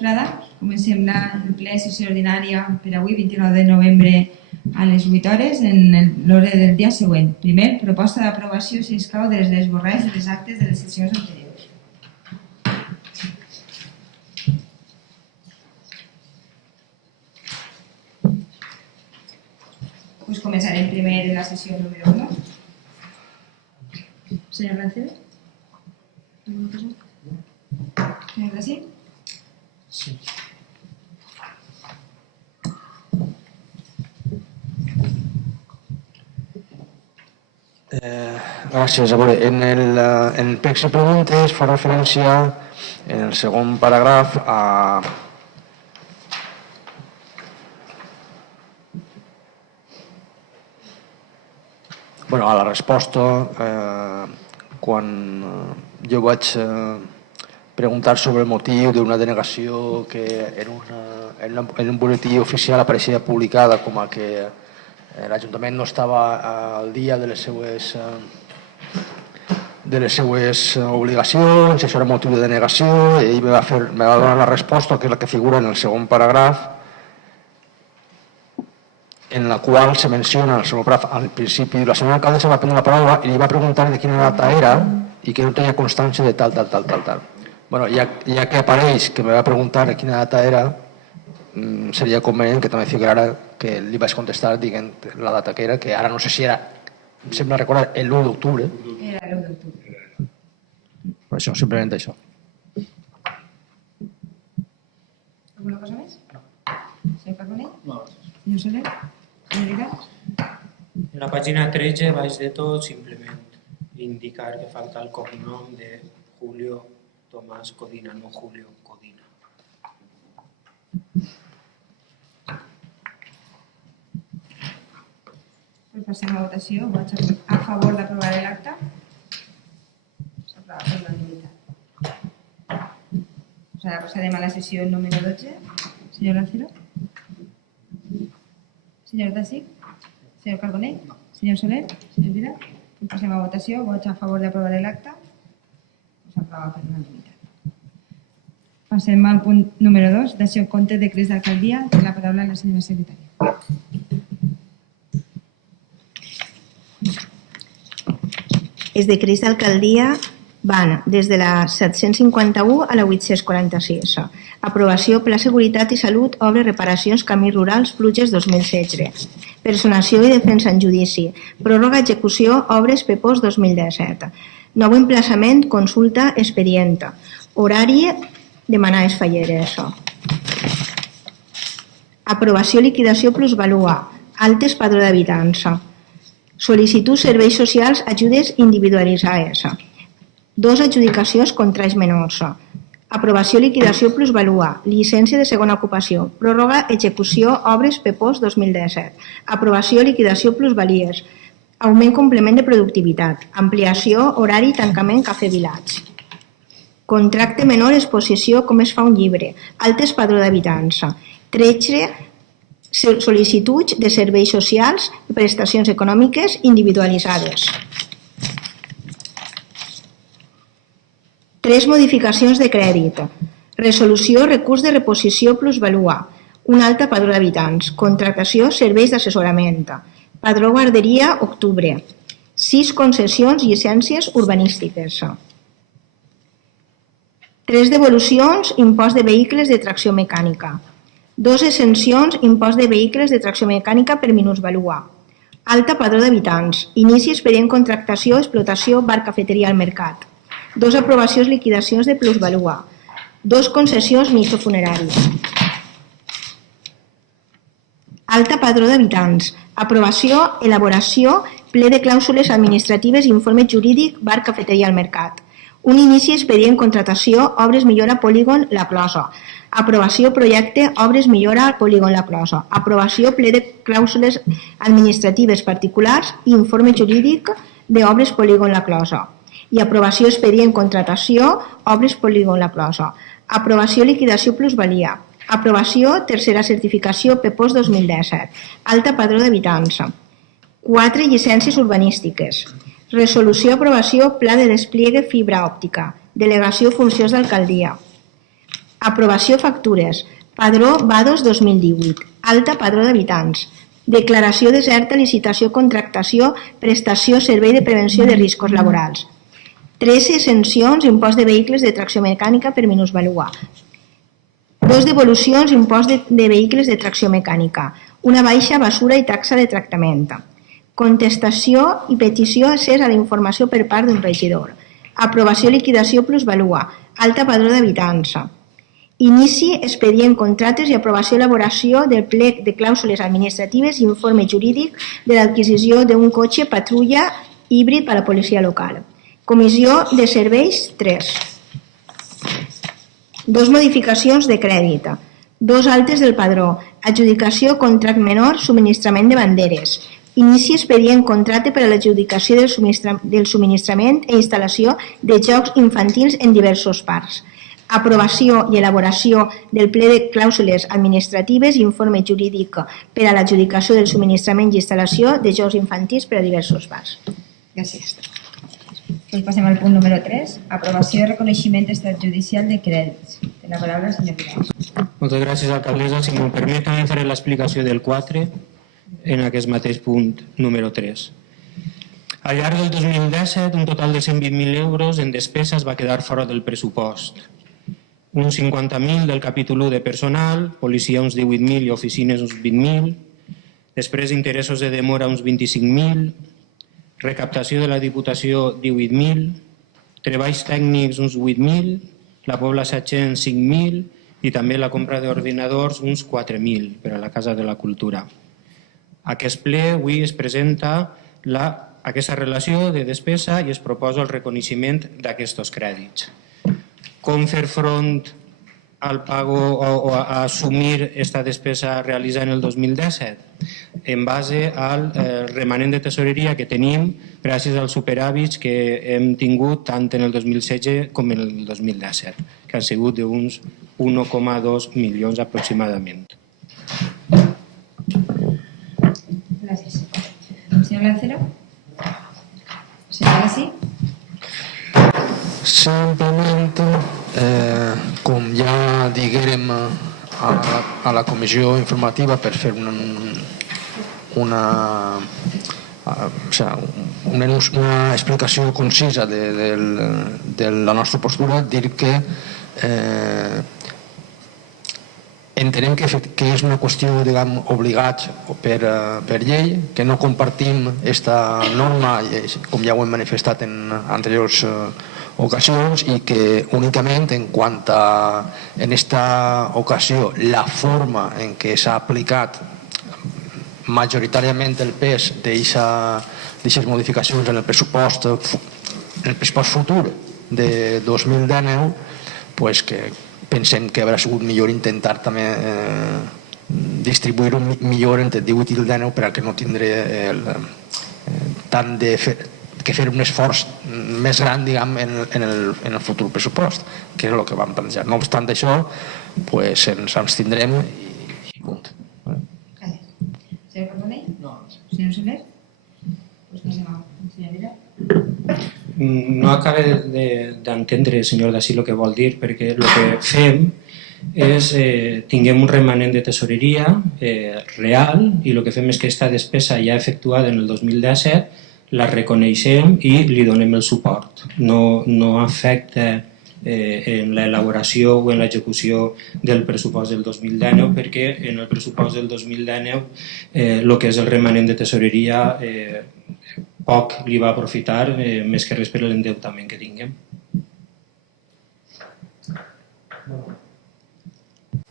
vesprada. Comencem el ple sessió ordinària per avui, 29 de novembre, a les 8 hores, en l'ordre del dia següent. Primer, proposta d'aprovació, si escau, de les esborralls de les actes de les sessions anteriors. Pues començarem primer la sessió número 1. Senyor Lanceros? Senyor Grassi? Sí. Gràcies. A veure, en el text de preguntes fa referència en el segon paràgraf a la resposta quan jo vaig preguntar sobre el motiu d'una denegació que en un butlletí oficial apareixia publicada com a que l'Ajuntament no estava al dia de les seues obligacions, això era motiu de denegació, i ell me va donar la resposta, que és la que figura en el segon paràgraf, en la qual se menciona el segon paràgraf al principi. La senyora alcaldessa va prendre la paraula i li va preguntar de quina data era i que no tenia constància de tal. Bueno, ja que apareix que me va preguntar de quina data era, seria convenient que també figurara que li vaig contestar dient la data que era, que ara no sé si era, em sembla recordar, l'1 d'octubre. Era l'1 d'octubre. Per això, simplement això. Alguna cosa més? No. Senyor Carbonell? No. Senyor Soler? Senyor Ricard? En la pàgina 13, baix de tot, simplement indicar que falta el cognom de Julio Tomás Codina, no Julio Codina. Pues passem a votació. Vots a favor d'aprovar l'acte? S'aprova per unanimitat. Ara passarem a la sessió número 12. Senyor Lancero? Senyor Tàssic? Senyor Carbonell? Senyor Soler? Senyor Vila? Pues passem a votació. Vots a favor d'aprovar l'acte? S'aprova per unanimitat. Passem al punt número 2, dació en compte de decrets d'alcaldia. Té la paraula la senyora secretària. Els decrets d'alcaldia van des de la 751 a la 846. Aprovació per la Seguretat i Salut, obres, reparacions, camins rurals, pluges 2016. Personació i defensa en judici. Pròrroga, execució, obres, PEPOS 2017. Nou emplaçament, consulta, expedient. Horari, demanar les falleres. Aprovació, liquidació, plusvalua. Altes, padró d'habitants. Sol·licitud, serveis socials, ajudes individualitzades. 2 adjudicacions contra els menors. Aprovació, liquidació, plusvalua. Llicència de segona ocupació. Pròrroga, execució, obres, PEPOS 2017. Aprovació, liquidació, plusvalies. Augment, complement de productivitat. Ampliació, horari, tancament, cafè Village. Contracte menor, exposició, com es fa un llibre. Altes, padró d'habitants. 13 sol·licituds de serveis socials i prestacions econòmiques individualitzades. 3 modificacions de crèdit. Resolució, recurs de reposició plusvalua. Un alta, padró d'habitants. Contractació, serveis d'assessorament. Padró guarderia, octubre. 6 concessions, llicències urbanístiques. 3 devolucions, impost de vehicles de tracció mecànica. 2 exencions, impost de vehicles de tracció mecànica per minusvalua. Alta, padró d'habitants. Inici, expedient, contractació, explotació, bar, cafeteria al mercat. 2 aprovacions, liquidacions de plusvalua. 2 concessions, microfunerari. Alta, padró d'habitants. Aprovació, elaboració, ple de clàusules administratives i informe jurídic, bar, cafeteria al mercat. Un inici, expedient, contratació, obres, millora, polígon, la closa. Aprovació, projecte, obres, millora, polígon, la closa. Aprovació, ple de clàusules administratives particulars i informe jurídic d'obres, polígon, la closa. I aprovació, expedient, contratació, obres, polígon, la closa. Aprovació, liquidació, plusvalia. Aprovació, tercera certificació, PEPOS 2017. Alta, padró d'habitants. 4 llicències urbanístiques. Resolució, aprovació, pla de despliegue fibra òptica. Delegació, funcions d'alcaldia. Aprovació factures. Padró Bados 2018. Alta padró d'habitants. Declaració deserta, licitació, contractació, prestació, servei de prevenció de riscos laborals. 13 sancions, impost de vehicles de tracció mecànica per minusvaluar. 2 devolucions, impost de vehicles de tracció mecànica. Una baixa, basura i taxa de tractament. Contestació i petició accés a la informació per part d'un regidor. Aprovació, liquidació, plusvalua. Alta padró d'habitants. Inici, expedient, contractes i aprovació i elaboració del plec de clàusules administratives i informe jurídic de l'adquisició d'un cotxe patrulla híbrid per a la policia local. Comissió de serveis 3. 2 modificacions de crèdit. 2 altes del padró. Adjudicació, contract menor, subministrament de banderes. Inici expedient contracte per a l'adjudicació del subministrament i instal·lació de jocs infantils en diversos parcs. Aprovació i elaboració del ple de clàusules administratives i informe jurídic per a l'adjudicació del subministrament i instal·lació de jocs infantils per a diversos parcs. Gràcies. Doncs passem al punt número 3, aprovació i reconeixement extrajudicial de crèdits. Té la paraula el senyor Vidal. Moltes gràcies, alcaldessa. Si m'ho permet, també faré l'explicació del 4 en aquest mateix punt número 3. Al llarg del 2017, un total de 120.000 euros en despeses va quedar fora del pressupost. Uns 50.000 del capítol 1 de personal, policia uns 18.000 i oficines uns 20.000, després interessos de demora uns 25.000, recaptació de la Diputació 18.000, treballs tècnics uns 8.000, la Pobla 700 5.000 i també la compra d'ordinadors uns 4.000 per a la Casa de la Cultura. Aquest ple avui es presenta aquesta relació de despesa i es proposa el reconeixement d'aquests crèdits. Com fer front al pago o a assumir aquesta despesa realitzada en el 2017? En base al remanent de tesoreria que tenim gràcies als superàvits que hem tingut tant en el 2016 com en el 2017, que han sigut d'uns 1,2 milions aproximadament. Gràcies. Senyor Lancero? Senyor Gassi? Simplement, com ja diguérem a la comissió informativa per fer una explicació concisa de la nostra postura, dir que entenem que és una qüestió obligats per llei, que no compartim aquesta norma, com ja ho hem manifestat en anteriors ocasions, i que únicament en quant a en esta ocasió la forma en què s'ha aplicat majoritàriament el pes d'aquestes modificacions en el pressupost futur de 2019, pues que pensem que haurà sigut millor intentar també distribuir-ho millor entre el 18 i el 19 per a que no tindré tant de fer un esforç més gran en el futur pressupost, que és el que vam plantejar. No obstant això, ens abstindrem i punt. Senyor Carbonell? No. Senyor Soler? Doncs passem al senyor Vidal. No acaba d'entendre, senyor Dací, el que vol dir, perquè el que fem és tinguem un remanent de tesoreria real i el que fem és que aquesta despesa ja efectuada en el 2017 la reconeixem i li donem el suport. No afecta en l'elaboració o en l'execució del pressupost del 2019 perquè en el pressupost del 2019 el que és el remanent de tesoreria poc li va aprofitar, més que res per l'endeutament que tinguem.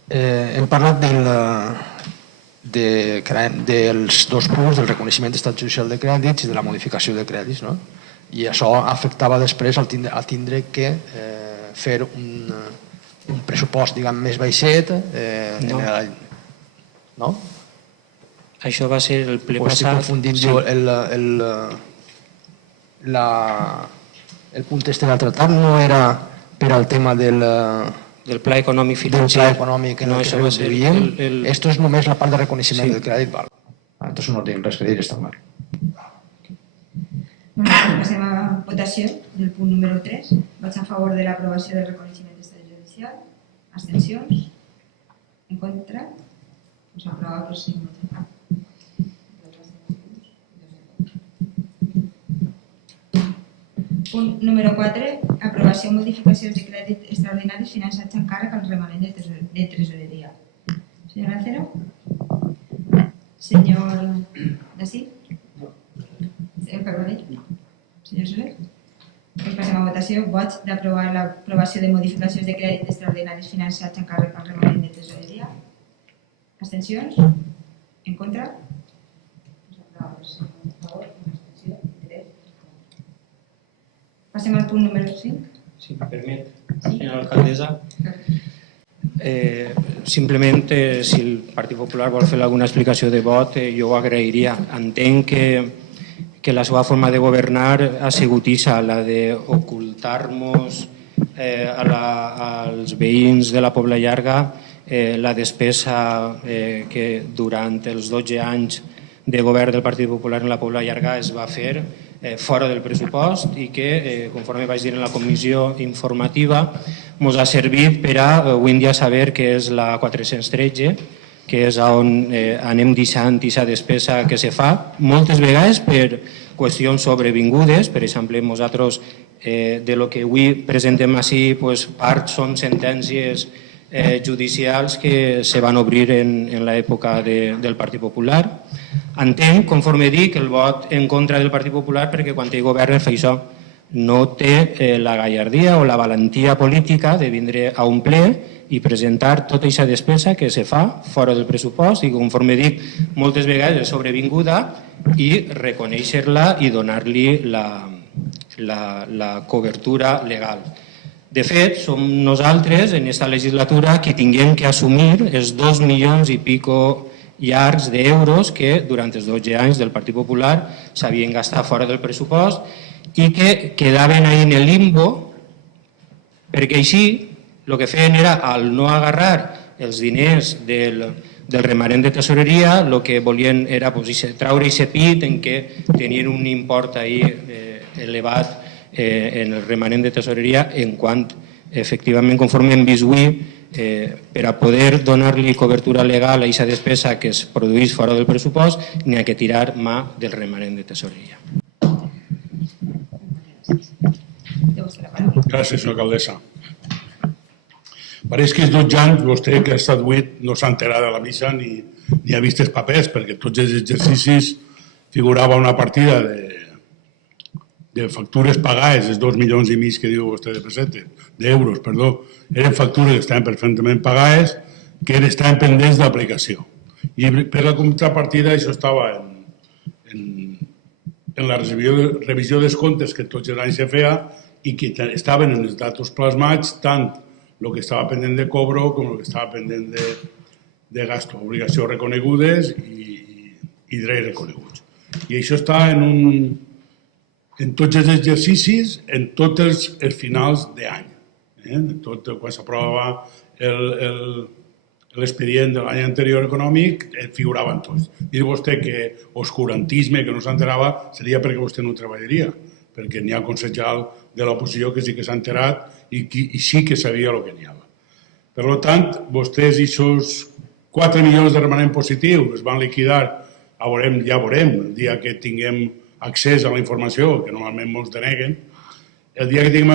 Hem parlat dels dos punts, del reconeixement d'estat judicial de crèdits i de la modificació de crèdits, no? I això afectava després al tindre que fer un pressupost, més baixet. No? Això va ser el ple passat. Estic confundint jo el punt este del tractat no era per al tema del pla econòmic financer. Del pla econòmic en el que revivíem. Esto és només la part de reconeixement del crèdit. Entonces no tenim res que dir, està clar. Passem a votació del punt número 3. Vaig a favor de l'aprovació del reconeixement extrajudicial. Abstencions? En contra? S'aprova per 5 vots. Punt número 4. Aprovació o modificacions de crèdit extraordinaris finançats en càrrec al remanent de tresoreria. Senyor Acero? Senyor Dací? Senyor Carbonell? Senyor Soler? Doncs passem a votació. Vots d'aprovar l'aprovació de modificacions de crèdit extraordinaris finançats en càrrec al remanent de tresoreria. Abstencions? En contra? Passem al punt número 5. Si me permet, senyora alcaldessa. Simplement, si el Partit Popular vol fer alguna explicació de vot, jo ho agrairia. Entenc que la seva forma de governar ha sigut aquesta, la d'ocultar-nos als veïns de la Pobla Llarga la despesa que durant els 12 anys de govern del Partit Popular en la Pobla Llarga es va fer fora del pressupost i que, conforme vaig dir en la comissió informativa, ens ha servit per a avui en dia saber que és la 413, que és on anem deixant aquesta despesa que se fa, moltes vegades per qüestions sobrevingudes. Per exemple, nosaltres de lo que avui presentem així, part són sentències judicials que se van obrir en l'època del Partit Popular. Entenc, conforme dic, el vot en contra del Partit Popular perquè quan ell governa fa això. No té la gallardia o la valentia política de vindre a un ple i presentar tota aquesta despesa que se fa fora del pressupost i, conforme dic, moltes vegades és sobrevinguda, i reconèixer-la i donar-li la cobertura legal. De fet, som nosaltres en aquesta legislatura qui tinguem que assumir els 2 milions i pico llargs d'euros que durant els 12 anys del Partit Popular s'havien gastat fora del pressupost i que quedaven ahí en el limbo, perquè així el que feien era, al no agarrar els diners del remanent de tesoreria, el que volien era treure aquest pit en què tenien un import ahí elevat en el remanent de tesoreria, en quant efectivament, conforme hem vist avui, per a poder donar-li cobertura legal a aquesta despesa que es produeix fora del pressupost, n'hi ha que tirar mà del remanent de tesoreria. Gràcies, senyora alcaldessa. Pareix que els 12 anys vostè, que ha estat 8, no s'ha enterat de la missa ni ha vist els papers, perquè tots els exercicis figurava una partida de factures pagades, els 2 milions i mig que diu vostè de pessetes, d'euros, perdó, eren factures que estaven perfectament pagades, que estaven pendents d'aplicació. I per la contrapartida això estava en la revisió dels comptes que tots els anys se feia i que estaven en els datos plasmats tant el que estava pendent de cobro com el que estava pendent de gasto, obligacions reconegudes i drets reconeguts. I això està en tots els exercicis, en tots els finals d'any. Quan s'aprovava l'expedient de l'any anterior econòmic, figuraven tots. Diu vostè que oscurantisme, que no s'enterava, seria perquè vostè no treballaria, perquè n'hi ha consellal de l'oposició que sí que s'ha enterat i sí que sabia el que n'hi havia. Per tant, vostès aquests 4 milions de remanent positiu es van liquidar, ja veurem, el dia que tinguem accés a la informació, que normalment ens deneguen, el dia que tinguem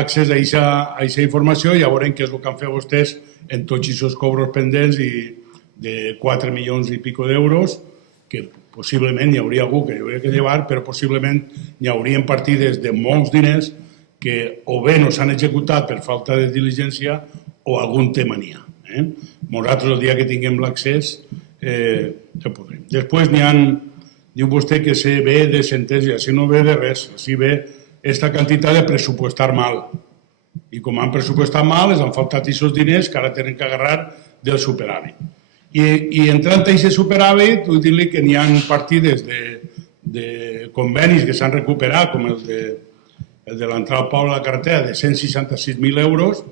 accés a aquesta informació ja veurem què és el que han fet vostès en tots aquests cobros pendents de 4 milions i pico d'euros, que possiblement hi hauria algú que hi hauria que llevar, però possiblement hi haurien partides de molts diners que o bé no s'han executat per falta de diligència o algun tema n'hi ha. Nosaltres el dia que tinguem l'accés ja podrem. Després n'hi ha, diu vostè que se ve de sentència, si no ve de res, si ve aquesta quantitat de pressupostar mal. I com han pressupostat mal, els han faltat aquests diners que ara tenen que agarrar del superàvit. I entrant a aquest superàvit, vull dir-li que n'hi ha partides de convenis que s'han recuperat, com el de l'entrada al poble de la carretera, de 166.000 euros,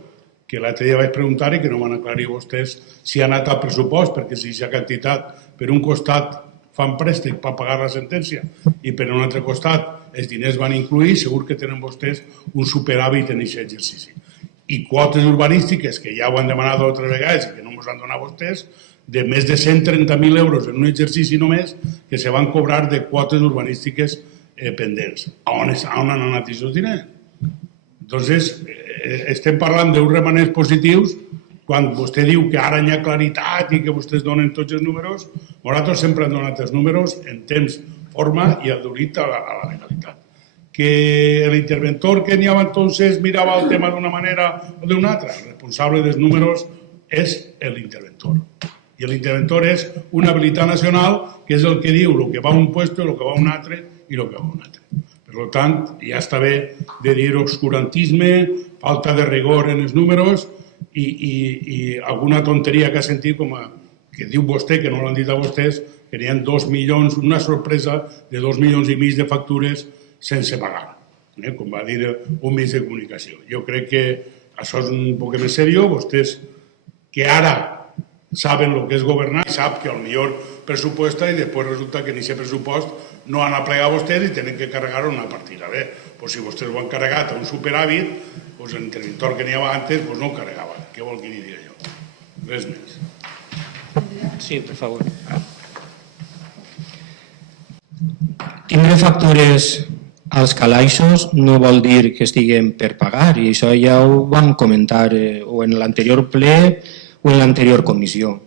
que l'altre dia vaig preguntar i que no m'han aclarit vostès si ha anat al pressupost, perquè si aquesta quantitat, per un costat, fan préstec per pagar la sentència i per un altre costat els diners van incluir, segur que tenen vostès un superàvit en aquest exercici. i quotes urbanístiques, que ja ho han demanat altres vegades i que no ens han donat vostès, de més de 130.000 euros en un exercici només que se van cobrar de quotes urbanístiques pendents. On han anat aquests diners? Entonces, estem parlant d'uns remanents positius quan vostè diu que ara hi ha claritat i que vostès donen tots els números. Nosaltres sempre hem donat els números en temps, forma i adherit a la legalitat. Que l'interventor que n'hi ha entonces mirava el tema d'una manera o d'una altra. El responsable dels números és l'interventor. I l'interventor és una habilitat nacional que és el que diu el que va a un puesto, el que va a un altre i el que va a un altre. Per tant, ja està bé de dir obscurantisme, falta de rigor en els números i alguna tonteria que ha sentit com que diu vostè, que no l'han dit a vostès, que n'hi ha 2 milions, una sorpresa de 2,5 milions de factures sense pagar, com va dir un mitjà de comunicació. Jo crec que això és un poc més seriós. Vostès que ara saben el que és governar i sap que potser pressuposta i després resulta que en aquest pressupost no han aplegat vostès i tenen que carregar una partida. Bé, si vostès ho han carregat a un superàvit, l'interventor que n'hi havia antes no ho carregava. Què vol que li digui jo? Res més. Sí, per favor. Tindre factures als calaixos no vol dir que estiguem per pagar, i això ja ho vam comentar o en l'anterior ple o en l'anterior comissió.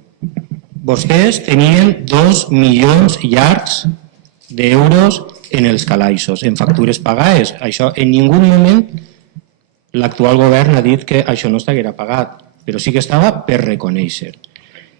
Vostès tenien 2 milions llargs d'euros en els calaixos, en factures pagades. Això en ningú moment l'actual govern ha dit que això no estiguera pagat, però sí que estava per reconèixer.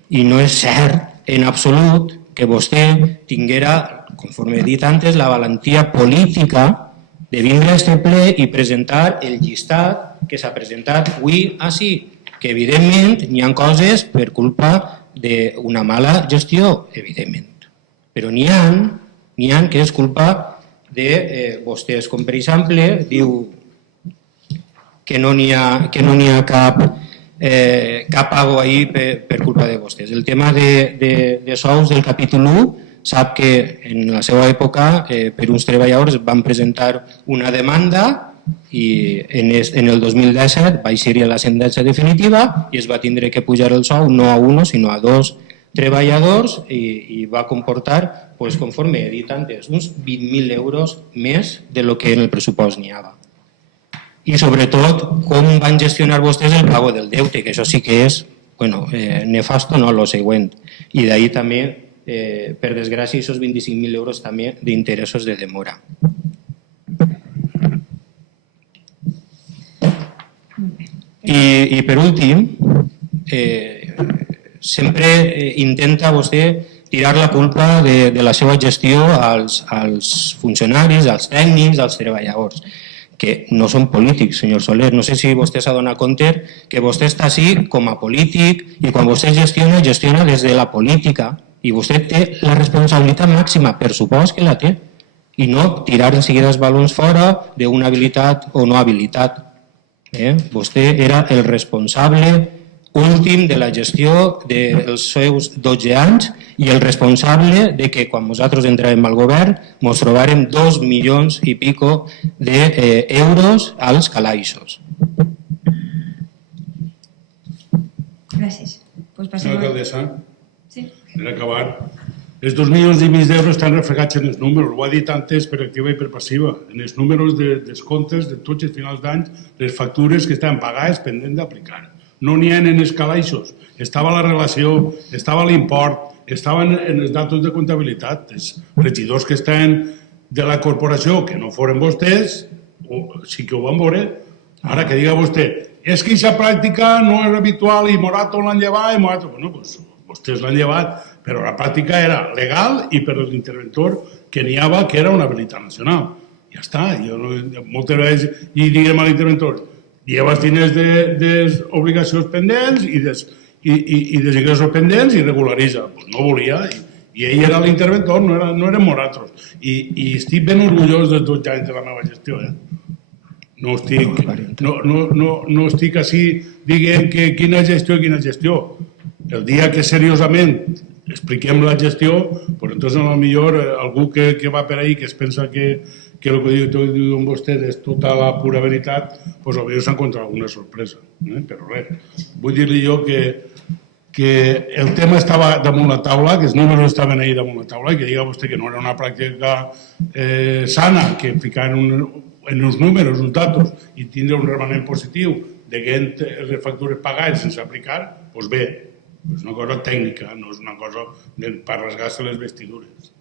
I no és cert en absolut que vostè tinguera, conforme he dit antes, la valentia política de vindre a este ple i presentar el llistat que s'ha presentat avui així, que evidentment n'hi ha coses per culpa d'una mala gestió, evidentment, però n'hi ha que és culpa de vostès, com per exemple diu que no n'hi ha cap pago ahí per culpa de vostès. El tema de sous del capítol 1, sap que en la seva època per uns treballadors van presentar una demanda i en el 2017 va eixir la sentència definitiva i es va tindre que pujar el sou no a un sinó a 2 treballadors i va comportar, conforme he dit antes, uns 20.000 euros més de lo que en el pressupost n'hi havia. I sobretot com van gestionar vostès el pago del deute, que això sí que és nefasto, no, lo següent. I d'ahir també, per desgràcia, aquests 25.000 euros també d'interessos de demora. I per últim, sempre intenta vostè tirar la culpa de la seva gestió als funcionaris, als tècnics, als treballadors, que no són polítics, senyor Soler. No sé si vostè s'ha donat compte que vostè està així com a polític i quan vostè gestiona des de la política i vostè té la responsabilitat màxima, per supost que la té, i no tirar en seguida els balons fora d'una habilitat o no habilitat. Vostè era el responsable últim de la gestió dels seus 12 anys i el responsable de que quan nosaltres entràvem al govern ens trobàrem 2 milions i pico d'euros als calaixos. Gràcies. Senyora alcaldessa, Sí. per acabar, els 2,5 milions d'euros estan reflectats en els números, ho ha dit antes per activa i per passiva, en els números dels comptes de tots els finals d'any, les factures que estan pagades pendent d'aplicar. No n'hi ha en els calaixos, estava la relació, estava l'import, estaven en els datos de comptabilitat. Els regidors que estan de la corporació, que no foren vostès, sí que ho van veure. Ara que diga vostè, és que aquesta pràctica no és habitual i Morato l'han llevat i Morato... Bueno, doncs vostès l'han llevat, però la pràctica era legal i per l'interventor que n'hi havia, que era una habilitat nacional. Ja està. Moltes vegades diguem a l'interventor, lleves diners d'obligacions pendents i dels ingressos pendents i regularitza. No volia, i ell era l'interventor, no eren Moratos. I estic ben orgullós dels 12 anys de la meva gestió. No estic així dient que quina gestió i quina gestió. El dia que seriosament expliquem la gestió, doncs potser algú que va per ahí que es pensa que que el que diuen vostès és tota la pura veritat, doncs potser s'ha encontrat alguna sorpresa, però res. Vull dir-li jo que el tema estava damunt la taula, que els números estaven ahí damunt la taula, i que diga vostè que no era una pràctica sana, que ficar en els números, uns datos, i tindre un remanent positiu de que les factures pagades sense aplicar, doncs bé, és una cosa tècnica, no és una cosa per rasgar-se les vestidures.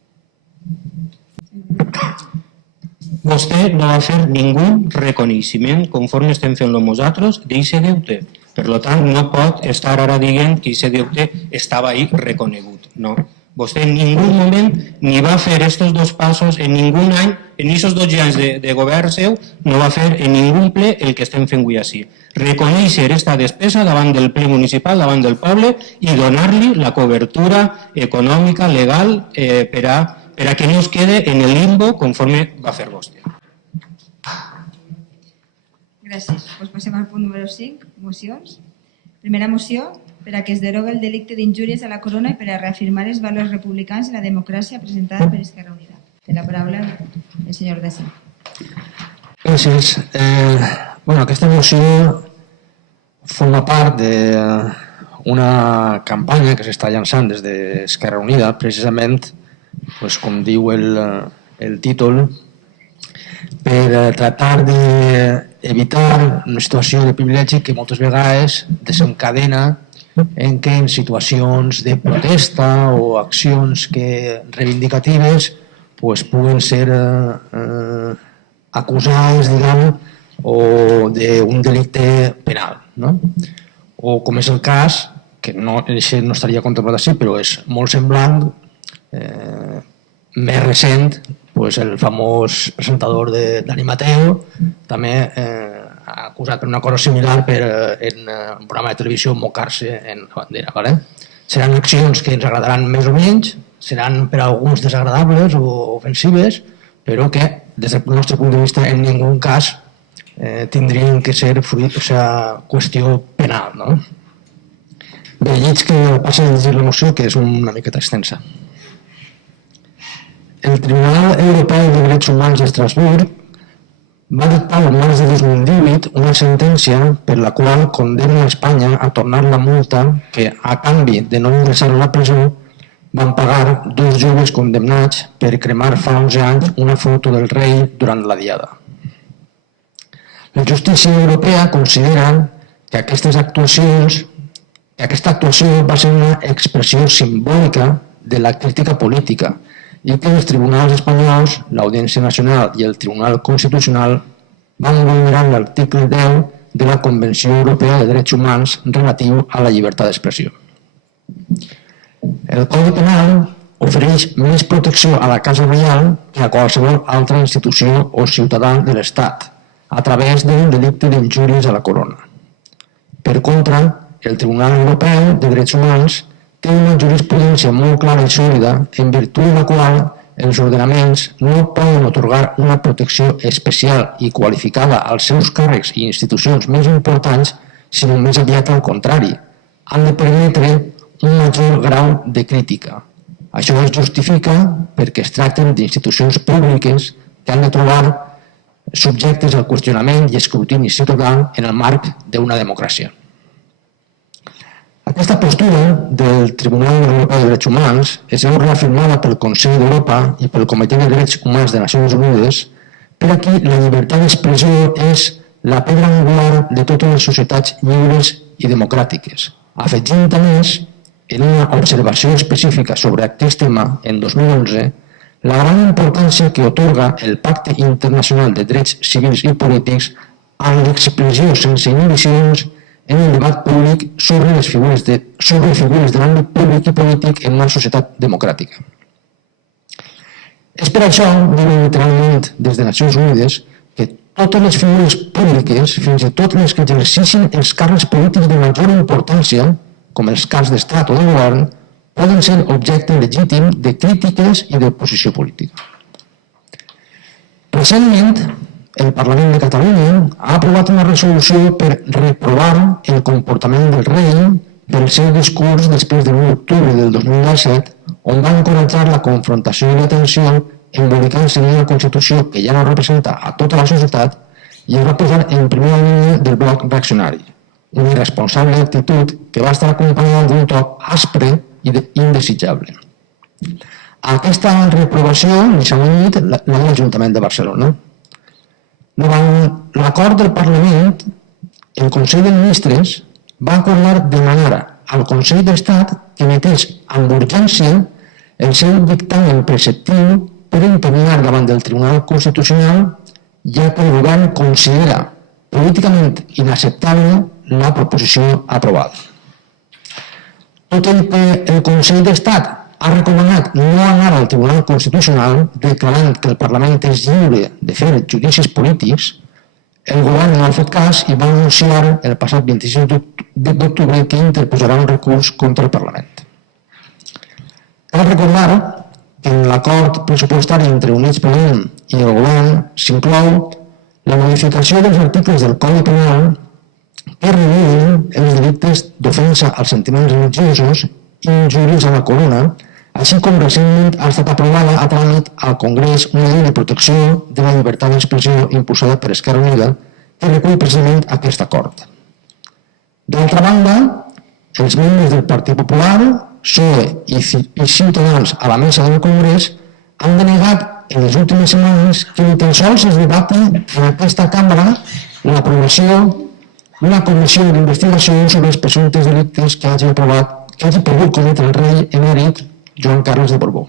Vostè no va fer ningú reconeixement conforme estem fent-lo nosaltres d'aquest deute. Per tant, no pot estar ara dient que aquest deute estava ahí reconegut. No. Vostè en ningú moment ni va fer aquests dos passos, en ningú any, en aquests 12 anys de govern seu, no va fer en ningú ple el que estem fent avui així. Reconèixer aquesta despesa davant del ple municipal, davant del poble, i donar-li la cobertura econòmica, legal, per a que no es quede en el limbo conforme va fer vostè. Gràcies. Doncs passem al punt número 5, mocions. Primera moció, per a que es derogue el delicte d'injúries a la corona i per a reafirmar els valors republicans i la democràcia, presentada per Esquerra Unida. Té la paraula el senyor Dací. Gràcies. Aquesta moció forma part d'una campanya que s'està llançant des d'Esquerra Unida, precisament, com diu el títol, per tratar d'evitar una situació de privilegi que moltes vegades desencadena en què en situacions de protesta o accions reivindicatives puguen ser acusades, o d'un delicte penal. O com és el cas, que no estaria contemplat així, però és molt semblant, més recent, el famós presentador Dani Mateo, també acusat per una cosa similar en un programa de televisió mocar-se en la bandera. Seran accions que ens agradaran més o menys, seran per a alguns desagradables o ofensives, però que des del nostre punt de vista en ningú cas tindrien que ser qüestió penal. Bé, lleig que passi a llegir la moció, que és una miqueta extensa. El Tribunal Europeu de Drets Humans d'Estrasburg va dictar el març de 2018 una sentència per la qual condemna a Espanya a tornar la multa que, a canvi de no ingressar a la presó, van pagar 2 joves condemnats per cremar fa 11 anys una foto del rei durant la diada. La justícia europea considera que aquesta actuació va ser una expressió simbòlica de la crítica política i que els tribunals espanyols, l'Audiència Nacional i el Tribunal Constitucional van vulnerar l'article 10 de la Convenció Europea de Drets Humans relatiu a la llibertat d'expressió. El Codi Penal ofereix més protecció a la Casa Reial que a qualsevol altra institució o ciutadà de l'Estat a través del delicte d'injúries a la corona. Per contra, el Tribunal Europeu de Drets Humans té una jurisprudència molt clara i sòlida en virtut de la qual els ordenaments no poden atorgar una protecció especial i qualificada als seus càrrecs i institucions més importants, sinó més aviat al contrari. Han de permetre un major grau de crítica. Això es justifica perquè es tracten d'institucions públiques que han de trobar subjectes al qüestionament i escrutini ciutadà en el marc d'una democràcia. Aquesta postura del Tribunal Europeu de Drets Humans es veu reafirmada pel Consell d'Europa i pel Comitè de Drets Humans de Nacions Unides, per a qui la llibertat d'expressió és la pedra angular de totes les societats lliures i democràtiques, afegint a més, en una observació específica sobre aquest tema en 2011, la gran importància que atorga el Pacte Internacional de Drets Civils i Polítics a l'expressió sense inhibicions en el debat públic sobre les figures de l'àmbit públic i polític en una societat democràtica. És per això, diuen literalment des de Nacions Unides, que totes les figures públiques, fins i tot les que exerceixin els càrrecs polítics de major importància, com els caps d'estat o de govern, poden ser objecte legítim de crítiques i d'oposició política. Recentment, el Parlament de Catalunya ha aprovat una resolució per reprovar el comportament del rei pel seu discurs després de l'1 d'octubre del 2017, on va encoratjar la confrontació i la tensió embolicant-se en una Constitució que ja no representa a tota la societat i es va posar en primera línia del bloc reaccionari, una irresponsable actitud que va estar acompanyada d'un toc aspre i indesitjable. A aquesta reprovació li s'ha unit l'Ajuntament de Barcelona. Davant l'acord del Parlament, el Consell de Ministres va acordar demanar al Consell d'Estat que emetés amb urgència el seu dictamen preceptiu per impugnar davant del Tribunal Constitucional, ja que el govern considera políticament inacceptable la proposició aprovada. Tot i que el Consell d'Estat ha recomanat no anar al Tribunal Constitucional declarant que el Parlament és lliure de fer judicis polítics, el govern no ha fet cas i va anunciar el passat 26 d'octubre que interposarà un recurs contra el Parlament. Cal recordar que en l'acord pressupostari entre Units Podem i el govern s'inclou la modificació dels articles del Codi Penal que regulen els delictes d'ofensa als sentiments religiosos i injúries a la corona, així com recentment ha estat aprovada a tràmit al Congrés una llei de protecció de la llibertat d'expressió impulsada per Esquerra Unida que recull precisament aquest acord. D'altra banda, els membres del Partit Popular, PSOE i Ciutadans a la mesa del Congrés han denegat en les últimes setmanes que ni tan sols es debati en aquesta cambra l'aprovació d'una comissió d'investigació sobre els presumptes delictes que hagi pogut cometre el rei emèrit Joan Carles de Borbó.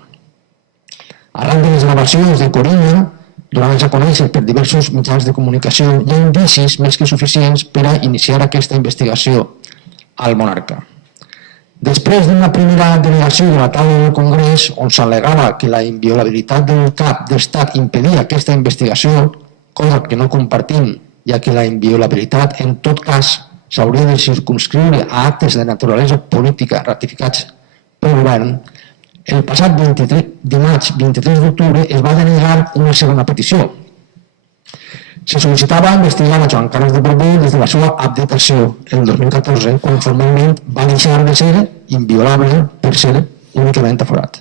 Arran de les gravacions de Corinna, donades a conèixer per diversos mitjans de comunicació, hi ha indicis més que suficients per a iniciar aquesta investigació al monarca. Després d'una primera delegació de la taula del Congrés on s'al·legava que la inviolabilitat del cap d'Estat impedia aquesta investigació, cosa que no compartim, ja que la inviolabilitat en tot cas s'hauria de circumscriure a actes de naturalesa política ratificats pel govern, el passat dimarts 23 d'octubre es va denegar una segona petició. Se sol·licitava investigar a Joan Carles de Borbó des de la seva abdicació el 2014, quan formalment va deixar de ser inviolable per ser únicament aforat.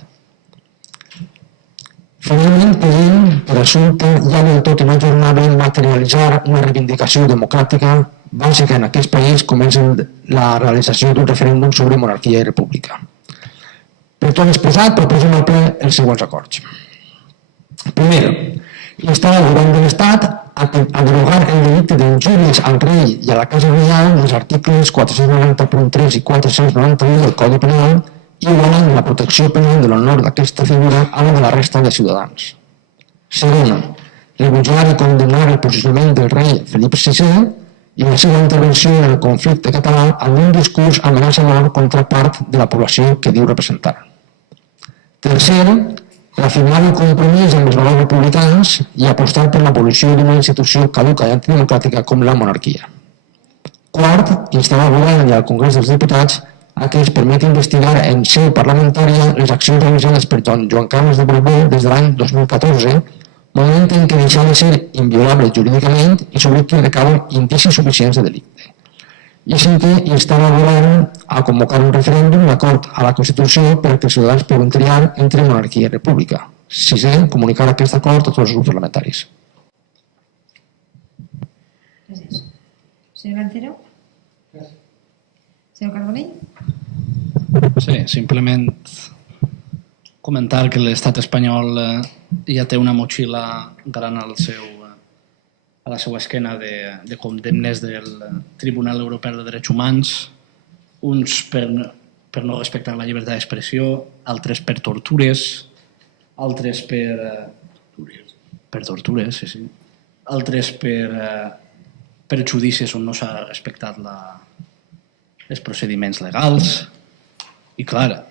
Finalment, creiem que l'assumpte ja del tot inajornable materialitzar una reivindicació democràtica bàsica en aquest país com és la realització d'un referèndum sobre monarquia i república. Per tot l'exposat, proposem al ple els següents acords. Primer, instar el govern de l'Estat a derogar el delicte d'injúries al rei i a la Casa Reial dels articles 490.3 i 491 del Codi Penal i igualant la protecció penal de l'honor d'aquesta figura a la de la resta de ciutadans. Segon, rebutjar i condemnar el posicionament del rei Felip VI i la seva intervenció en el conflicte català amb un discurs amenaçador contra part de la població que diu representar. Tercer, reafirmar el compromís amb els valors republicans i apostar per l'abolició d'una institució caduca i antidemocràtica com la monarquia. Quart, instar al govern i al Congrés dels Diputats a que es permeti investigar en seu parlamentària les accions realitzades per Joan Carles de Borbó des de l'any 2014, moment en què deixa de ser inviolable jurídicament i sobre què recauen indicis suficients de delicte. I cinquè, instar al govern a convocar un referèndum d'acord a la Constitució perquè els ciutadans puguin triar entre monarquia i república. Sisè, comunicar aquest acord a tots els grups parlamentaris. Gràcies. Senyor Lancero? Senyor Carbonell? Sí, simplement comentar que l'estat espanyol ja té una motxilla gran a la seva esquena de condemnes del Tribunal Europeu de Drets Humans, uns per no respectar la llibertat d'expressió, altres per tortures, altres per tortures, sí. Altres per judicis on no s'ha respectat els procediments legals. I clar,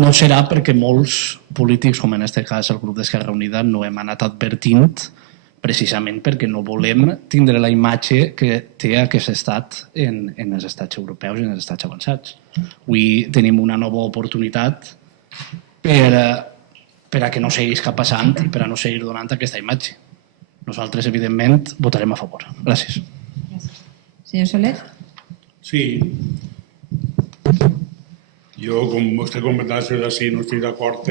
no serà perquè molts polítics, com en aquest cas el grup d'Esquerra Unida, no hem anat advertint precisament perquè no volem tindre la imatge que té aquest estat en els estats europeus i en els estats avançats. Avui tenim una nova oportunitat per a que no seguís cap passant i per a no seguir donant aquesta imatge. Nosaltres, evidentment, votarem a favor. Gràcies. Senyor Soler? Sí. Jo, com vostè comentava, no estic d'acord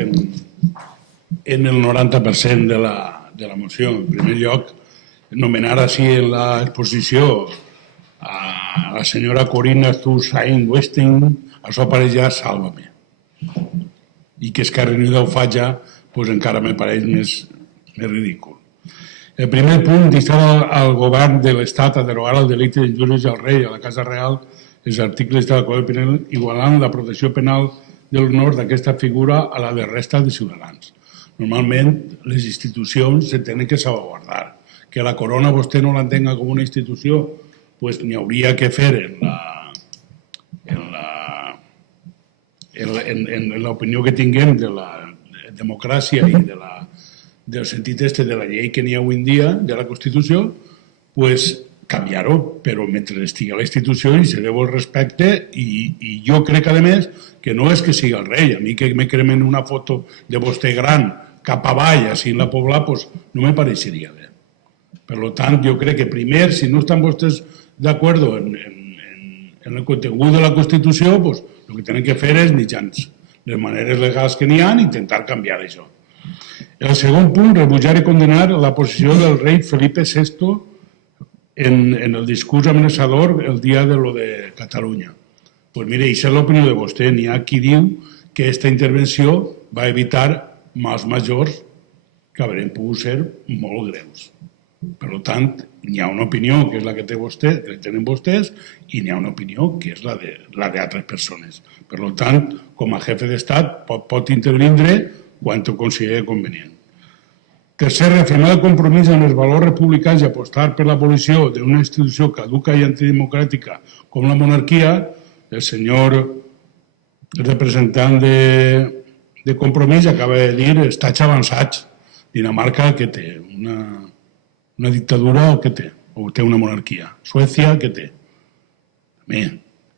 en el 90% de la moció. En primer lloc, nomenar així en l'exposició a la senyora Corina Stursain-Westing, això pareix ja Sálvame. I que Esquerra Unida ho fa ja, doncs encara me pareix més ridícul. El primer punt, instar al govern de l'Estat a derogar el delicte d'injúries al rei a la Casa Real els articles de la Codi Penal igualant la protecció penal de l'honor d'aquesta figura a la de resta de ciutadans. Normalment, les institucions se tenen que salvaguardar. Que la corona vostè no l'entenga com una institució, doncs n'hi hauria que fer en l'opinió que tinguem de la democràcia i del sentit de la llei que n'hi ha avui en dia, de la Constitució, doncs canviar-ho, però mentre estigui a la institució i se deu el respecte i jo crec, a més, que no és que sigui el rei. A mi que me cremen una foto de vostè gran cap avall, així en la Pobla, doncs no me pareixeria bé. Per tant, jo crec que primer, si no estan vostès d'acord en el contingut de la Constitució, doncs el que tenen que fer és mitjans les maneres legals que n'hi ha i intentar canviar això. El segon punt, rebutjar i condenar la posició del rei Felipe VI en el discurs amenaçador el dia de lo de Catalunya. Doncs mire, això és l'opinió de vostè. N'hi ha qui diu que aquesta intervenció va evitar mals majors que haurien pogut ser molt greus. Per tant, n'hi ha una opinió que és la que té vostè, que tenen vostès, i n'hi ha una opinió que és la d'altres persones. Per tant, com a jefe d'estat pot intervindre quan ho consideri convenient. Tercer, reafirmar el compromís amb els valors republicans i apostar per l'abolició d'una institució caduca i antidemocràtica com la monarquia. El senyor representant de Compromís acaba de dir estats avançats. Dinamarca, què té? Una dictadura o què té? O té una monarquia? Suècia, què té? Bé,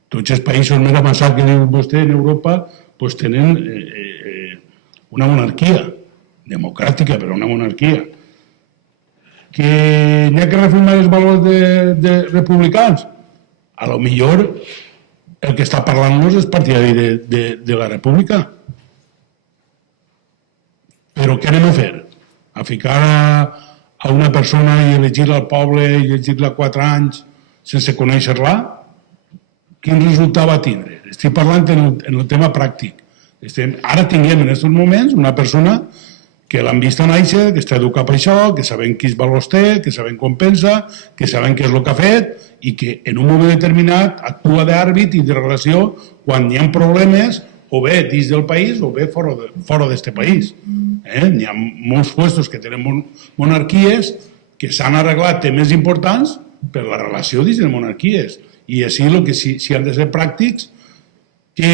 tots els països més avançats que diu vostè en Europa doncs tenen una monarquia democràtica, però una monarquia. Que n'hi ha que reformar els valors republicans? A lo millor el que està parlant-nos és partidari de la república. Però què anem a fer? A ficar a una persona i elegir-la al poble i elegir-la 4 anys sense conèixer-la? Quin resultat va tindre? Estic parlant en el tema pràctic. Ara tinguem en aquests moments una persona que l'han vist a néixer, que està educat per això, que sabem quins valors té, que sabem com pensa, que sabem què és el que ha fet i que en un moment determinat actua d'àrbit i de relació quan hi ha problemes o bé dins del país o bé fora d'aquest país. N'hi ha molts puestos que tenen monarquies que s'han arreglat temes importants per la relació dins de monarquies. I així el que si han de ser pràctics, que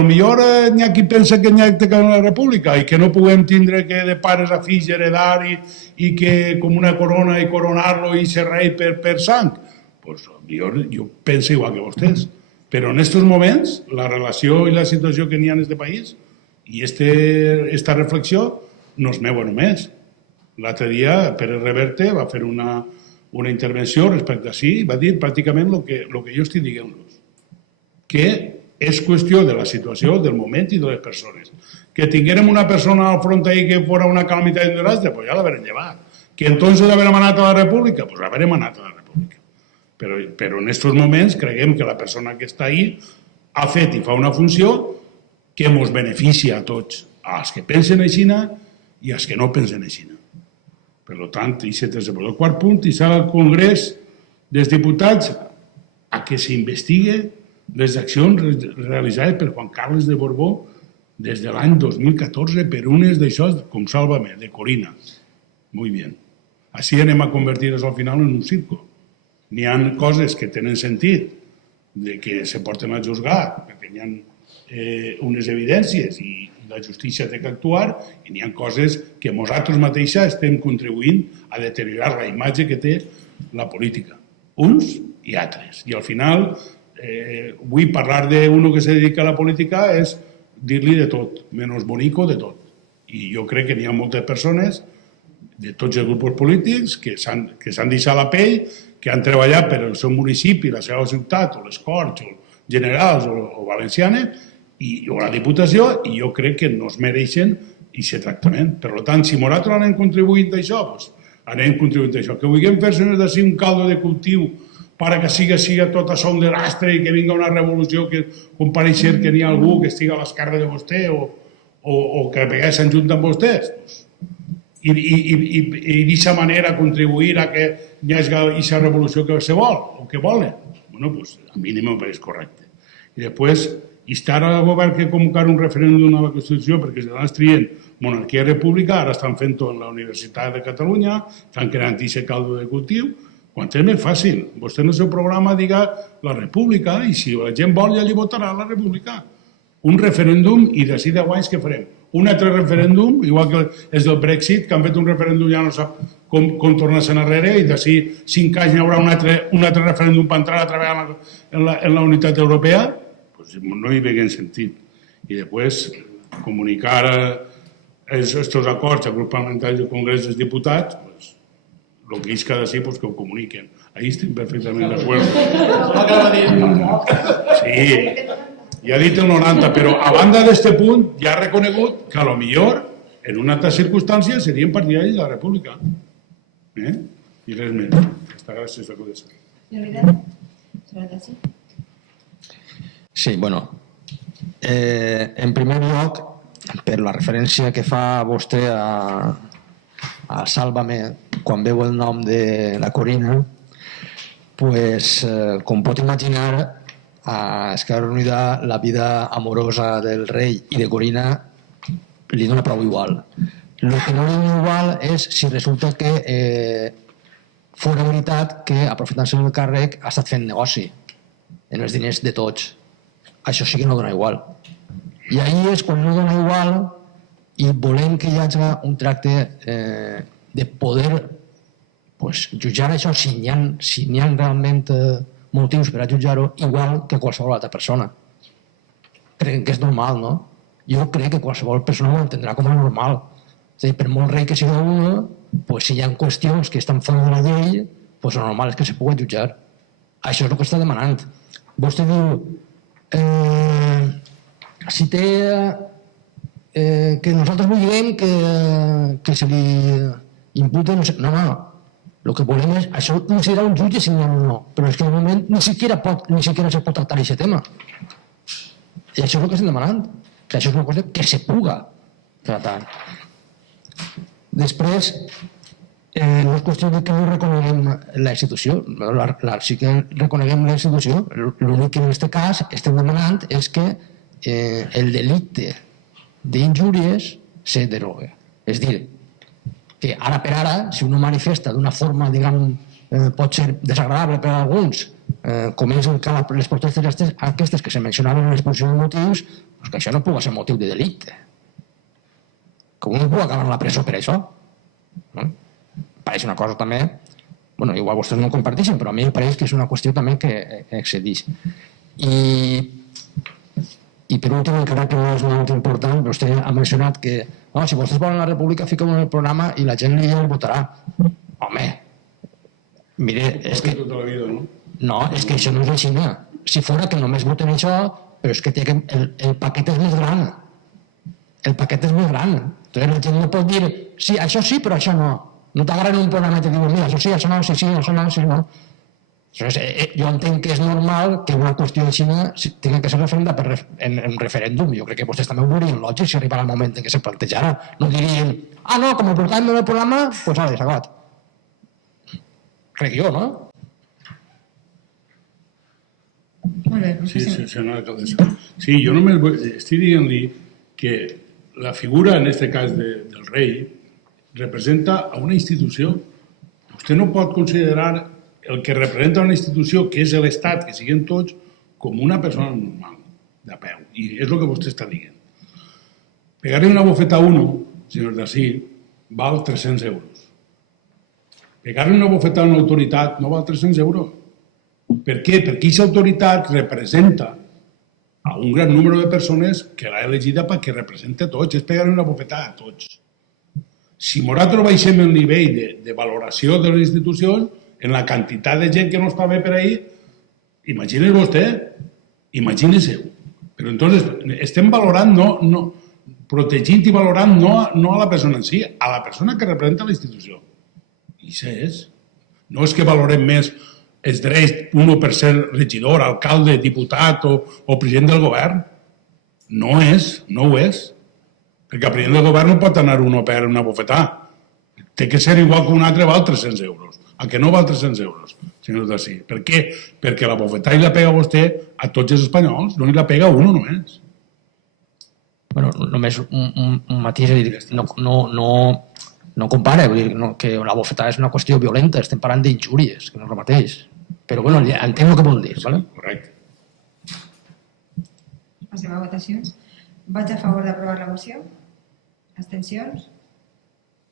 potser n'hi ha qui pensa que n'hi ha que tenir una república i que no puguem tindre que de pares a fills heredar i que com una corona i coronar-lo i ser rei per sang. Doncs jo penso igual que vostès. Però en aquests moments, la relació i la situació que n'hi ha en aquest país i aquesta reflexió no és meva només. L'altre dia, Pérez Reverte va fer una intervenció respecte a sí i va dir pràcticament el que jo estic dient-los. Que és qüestió de la situació, del moment i de les persones. Que tinguérem una persona al front ahí que fora una calamitat d'un desastre, doncs ja l'haurem llevat. Que entonces haurem anat a la república, doncs haurem anat a la república. Però en aquests moments creguem que la persona que està ahí ha fet i fa una funció que ens beneficia a tots, als que pensen així i als que no pensen així. Per tant, el quart punt, instar al Congrés dels Diputats a que s'investigue les accions realitzades per Juan Carles de Borbó des de l'any 2014 per unes d'això, com Sálvame, de Corina. Muy bien. Així anem a convertir-nos al final en un circo. N'hi ha coses que tenen sentit de que se porten a juzgar, perquè n'hi ha unes evidències i la justícia té que actuar, i n'hi ha coses que nosaltres mateixes estem contribuint a deteriorar la imatge que té la política. Uns i altres. I al final vull parlar d'uno que se dedica a la política és dir-li de tot, menys bonico de tot. I jo crec que n'hi ha moltes persones de tots els grups polítics que s'han deixat la pell, que han treballat per el seu municipi, la seva ciutat, o les Corts, o Generals, o Valencianes, o la Diputació, i jo crec que no es mereixen i aquest tractament. Per tant, si nosaltres anem contribuint a això, doncs anem contribuint a això. Que vulguem fer-se d'ací un caldo de cultiu para que siga tot això un desastre i que vinga una revolució que compareixer que n'hi ha algú que estigui a l'esquerra de vostè o que peguessin junt amb vostès. I d'aquesta manera contribuir a que hi hagi aquesta revolució que se vol o que volen. Bueno, pues a mi no me pareix correcte. I després, instar al govern que convocar un referèndum d'una nova Constitució perquè s'estan estrient monarquia i república, ara estan fent-ho en la Universitat de Catalunya, estan creant aquest caldo de cultiu, quan és més fàcil. Vostè en el seu programa diga la república i si la gent vol ja li votarà la república. Un referèndum i d'ací 10 anys què farem? Un altre referèndum, igual que és del Brexit, que han fet un referèndum ja no sap com tornar-se'n enrere i d'ací 5 anys hi haurà un altre referèndum per entrar a treballar en la unitat europea, pues no hi veiem sentit. I després comunicar aquests acords al grup parlamentari del Congrés dels Diputats, pues, el que és cada sí, pues, que ho comuniquen. Ahí estic perfectament d'acord. Sí, ja ha dit el 90, però a banda d'aquest punt ja ha reconegut que a lo millor en una altra circumstància serien partidaris de la república. I res més. Està gràcies a l'acudessa. Sí, bueno, en primer lloc, per la referència que fa vostè a Sálvame, quan veu el nom de la Corina, pues, com pot imaginar, a Esquerra Unida la vida amorosa del rei i de Corina li dona prou igual. El que no li dona igual és si resulta que fora veritat que, aprofitant-se del càrrec, ha estat fent negoci en els diners de tots. Això sí que no dona igual. I ahir és quan no dona igual i volem que hi hagi un tracte de poder jutjar això si n'hi ha realment motius per a jutjar-ho igual que qualsevol altra persona. Crec que és normal, no? Jo crec que qualsevol persona ho entendrà com a normal. És a dir, per molt rei que sigui un, si hi ha qüestions que estan fora de la llei, el normal és que se pugui jutjar. Això és el que està demanant. Vostè diu si té que nosaltres vulguem que se li imputa no, el que volem és això considerar un jutge si no, però és que al moment ni siquiera se pot tractar aquest tema i això és el que estem demanant, que això és una cosa que se puga tratar. Després no és qüestió de que no reconeguem la institució, sí que reconeguem la institució, l'únic que en aquest cas estem demanant és que el delicte d'injúries se derogue. És a dir, que ara per ara, si un manifesta d'una forma, diguem, pot ser desagradable per a alguns, com és les protestes aquestes que se mencionaven en l'exposició de motius, que això no pugui ser motiu de delicte. Que un no pugui acabar a la presó per això. Pareix una cosa també, igual vostès no ho comparteixen, però a mi em pareix que és una qüestió també que excedeix. I per últim, encara que no és molt important, vostè ha mencionat que si vostès volen la república, fiqueu en el programa i la gent li votarà. Home, mire, és que... No, és que això no és així. Si fora que només voten això, però és que el paquet és més gran. El paquet és més gran. Entonces la gent no pot dir, sí, això sí, però això no. No t'agraden un programa i te diuen, mira, això sí, això no, sí, això no, sí, no. Jo entenc que és normal que una qüestió així tingui que ser referenda en referèndum. Jo crec que vostès també ho veurien lògic si arribarà el moment en què se plantejara. No dirien, no, com ho portàvem en el programa, doncs ara, s'ha acabat. Crec jo, no? Molt bé. Sí, senyora alcaldessa. Sí, jo només estic dient-li que la figura, en aquest cas del rei, representa a una institució. Vostè no pot considerar el que representa una institució, que és l'Estat, que siguin tots, com una persona normal, de peu. I és el que vostè està dient. Pegar-li una bofeta a uno, senyor Dací, val 300 euros. Pegar-li una bofeta a una autoritat no val 300 euros. Per què? Perquè aquesta autoritat representa a un gran número de persones que l'ha elegida perquè representa a tots. És pegar-li una bofeta a tots. Si nosaltres baixem el nivell de valoració de les institucions, en la quantitat de gent que no està bé per ahir, imagines-ho vostè, imagines-ho. Però entonces estem valorant, no, protegint i valorant no a la persona en si, a la persona que representa la institució. I això és. No és que valorem més els drets, uno per ser regidor, alcalde, diputat o president del govern. No ho és. Perquè el president del govern no pot anar uno per una bofetada. Té que ser igual que un altre, val 300 euros. El que no val 300 euros, senyor Dací. Per què? Perquè la bofetada hi la pega vostè a tots els espanyols, no hi la pega a uno només. Bueno, només un matís, no compara, vull dir que la bofetada és una qüestió violenta, estem parlant d'injúries, que no és el mateix. Però bueno, entenc el que vol dir. ¿Vale? Correcte. Passem a votacions. Vaig a favor d'aprovar la moció. Abstencions?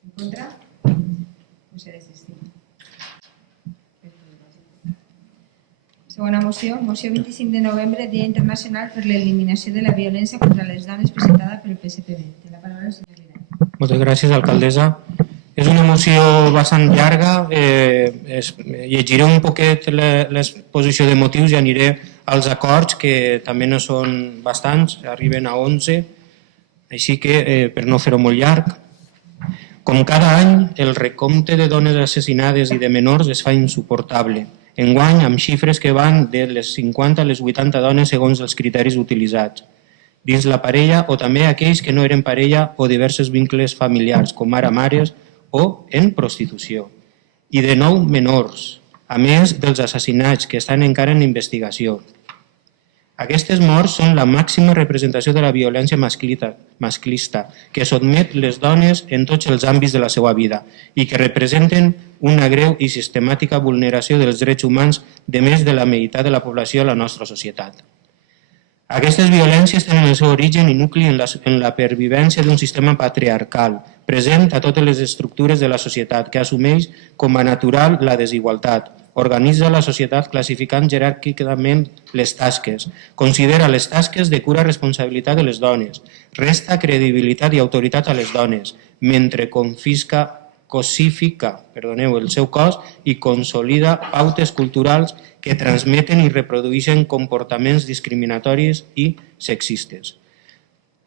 En contra? No sé desistir. Segona moció. Moció 25 de novembre, Dia Internacional per l'Eliminació de la Violència contra les Dones, presentada pel PSPB. Té la paraula el senyor Vidal. Moltes gràcies, alcaldessa. És una moció bastant llarga. Llegiré un poquet l'exposició de motius i aniré als acords, que també no són bastants, arriben a 11, així que per no fer-ho molt llarg. Com cada any, el recompte de dones assassinades i de menors es fa insuportable. Enguany, amb xifres que van de les 50 a les 80 dones segons els criteris utilitzats, dins la parella o també aquells que no eren parella o diversos vincles familiars, com ara mares o en prostitució. I de nou menors, a més dels assassinats que estan encara en investigació. Aquestes morts són la màxima representació de la violència masclista que sotmet les dones en tots els àmbits de la seva vida i que representen una greu i sistemàtica vulneració dels drets humans de més de la meitat de la població a la nostra societat. Aquestes violències tenen el seu origen i nucli en la pervivència d'un sistema patriarcal present a totes les estructures de la societat que assumeix com a natural la desigualtat, organitza la societat classificant jeràrquicament les tasques, considera les tasques de cura responsabilitat de les dones, resta credibilitat i autoritat a les dones, mentre cosifica el seu cos i consolida pautes culturals que transmeten i reprodueixen comportaments discriminatoris i sexistes.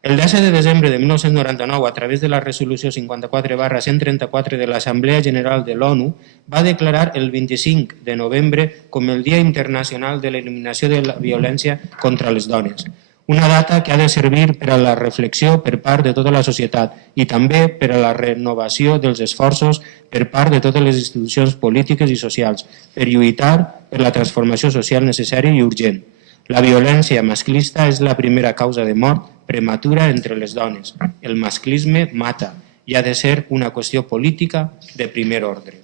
El 10 de desembre de 1999, a través de la resolució 54/134 de l'Assemblea General de l'ONU, va declarar el 25 de novembre com el Dia Internacional de l'Eliminació de la Violència contra les Dones, una data que ha de servir per a la reflexió per part de tota la societat i també per a la renovació dels esforços per part de totes les institucions polítiques i socials per lluitar per la transformació social necessària i urgent. La violència masclista és la primera causa de mort prematura entre les dones. El masclisme mata i ha de ser una qüestió política de primer ordre.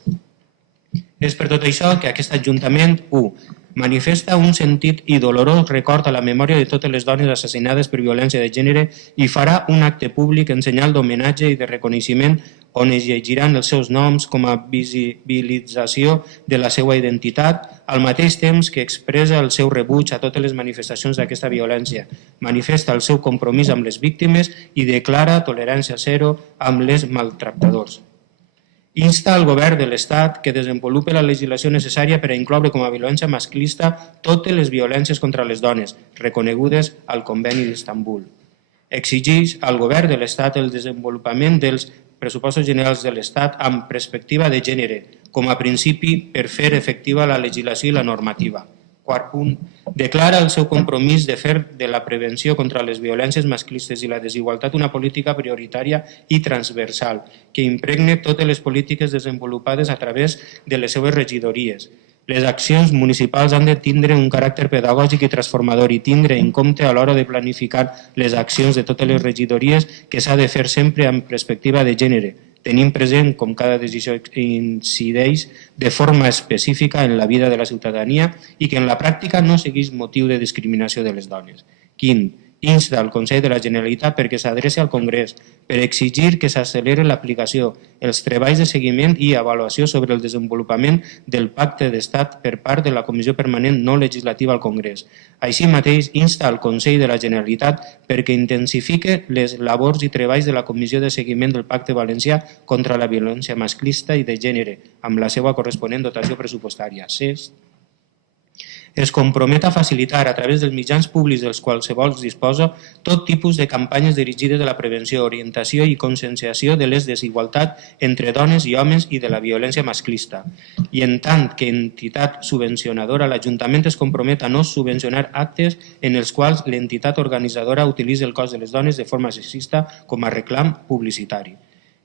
És per tot això que aquest Ajuntament 1. Manifesta un sentit i dolorós record a la memòria de totes les dones assassinades per violència de gènere i farà un acte públic en senyal d'homenatge i de reconeixement on es llegiran els seus noms com a visibilització de la seva identitat, al mateix temps que expressa el seu rebuig a totes les manifestacions d'aquesta violència, manifesta el seu compromís amb les víctimes i declara tolerància zero amb les maltractadors. Insta al govern de l'Estat que desenvolupi la legislació necessària per a incloure com a violència masclista totes les violències contra les dones, reconegudes al Conveni d'Istanbul. Exigeix al govern de l'Estat el desenvolupament dels pressupostos generals de l'Estat amb perspectiva de gènere, com a principi per fer efectiva la legislació i la normativa. Quart punt, declara el seu compromís de fer de la prevenció contra les violències masclistes i la desigualtat una política prioritària i transversal que impregne totes les polítiques desenvolupades a través de les seves regidories. Les accions municipals han de tindre un caràcter pedagògic i transformador i tindre en compte a l'hora de planificar les accions de totes les regidories que s'ha de fer sempre amb perspectiva de gènere, tenint present com cada decisió incideix de forma específica en la vida de la ciutadania i que en la pràctica no segueix motiu de discriminació de les dones. Quint, insta al Consell de la Generalitat perquè s'adreci al Congrés per exigir que s'acceleri l'aplicació, els treballs de seguiment i avaluació sobre el desenvolupament del Pacte d'Estat per part de la Comissió Permanent No Legislativa al Congrés. Així mateix, insta al Consell de la Generalitat perquè intensifique les labors i treballs de la Comissió de Seguiment del Pacte Valencià contra la violència masclista i de gènere, amb la seva corresponent dotació pressupostària. Es compromet a facilitar a través dels mitjans públics dels qualsevol disposa tot tipus de campanyes dirigides a la prevenció, orientació i conscienciació de les desigualtats entre dones i homes i de la violència masclista. I en tant que entitat subvencionadora, l'Ajuntament es compromet a no subvencionar actes en els quals l'entitat organitzadora utilitza el cos de les dones de forma sexista com a reclam publicitari.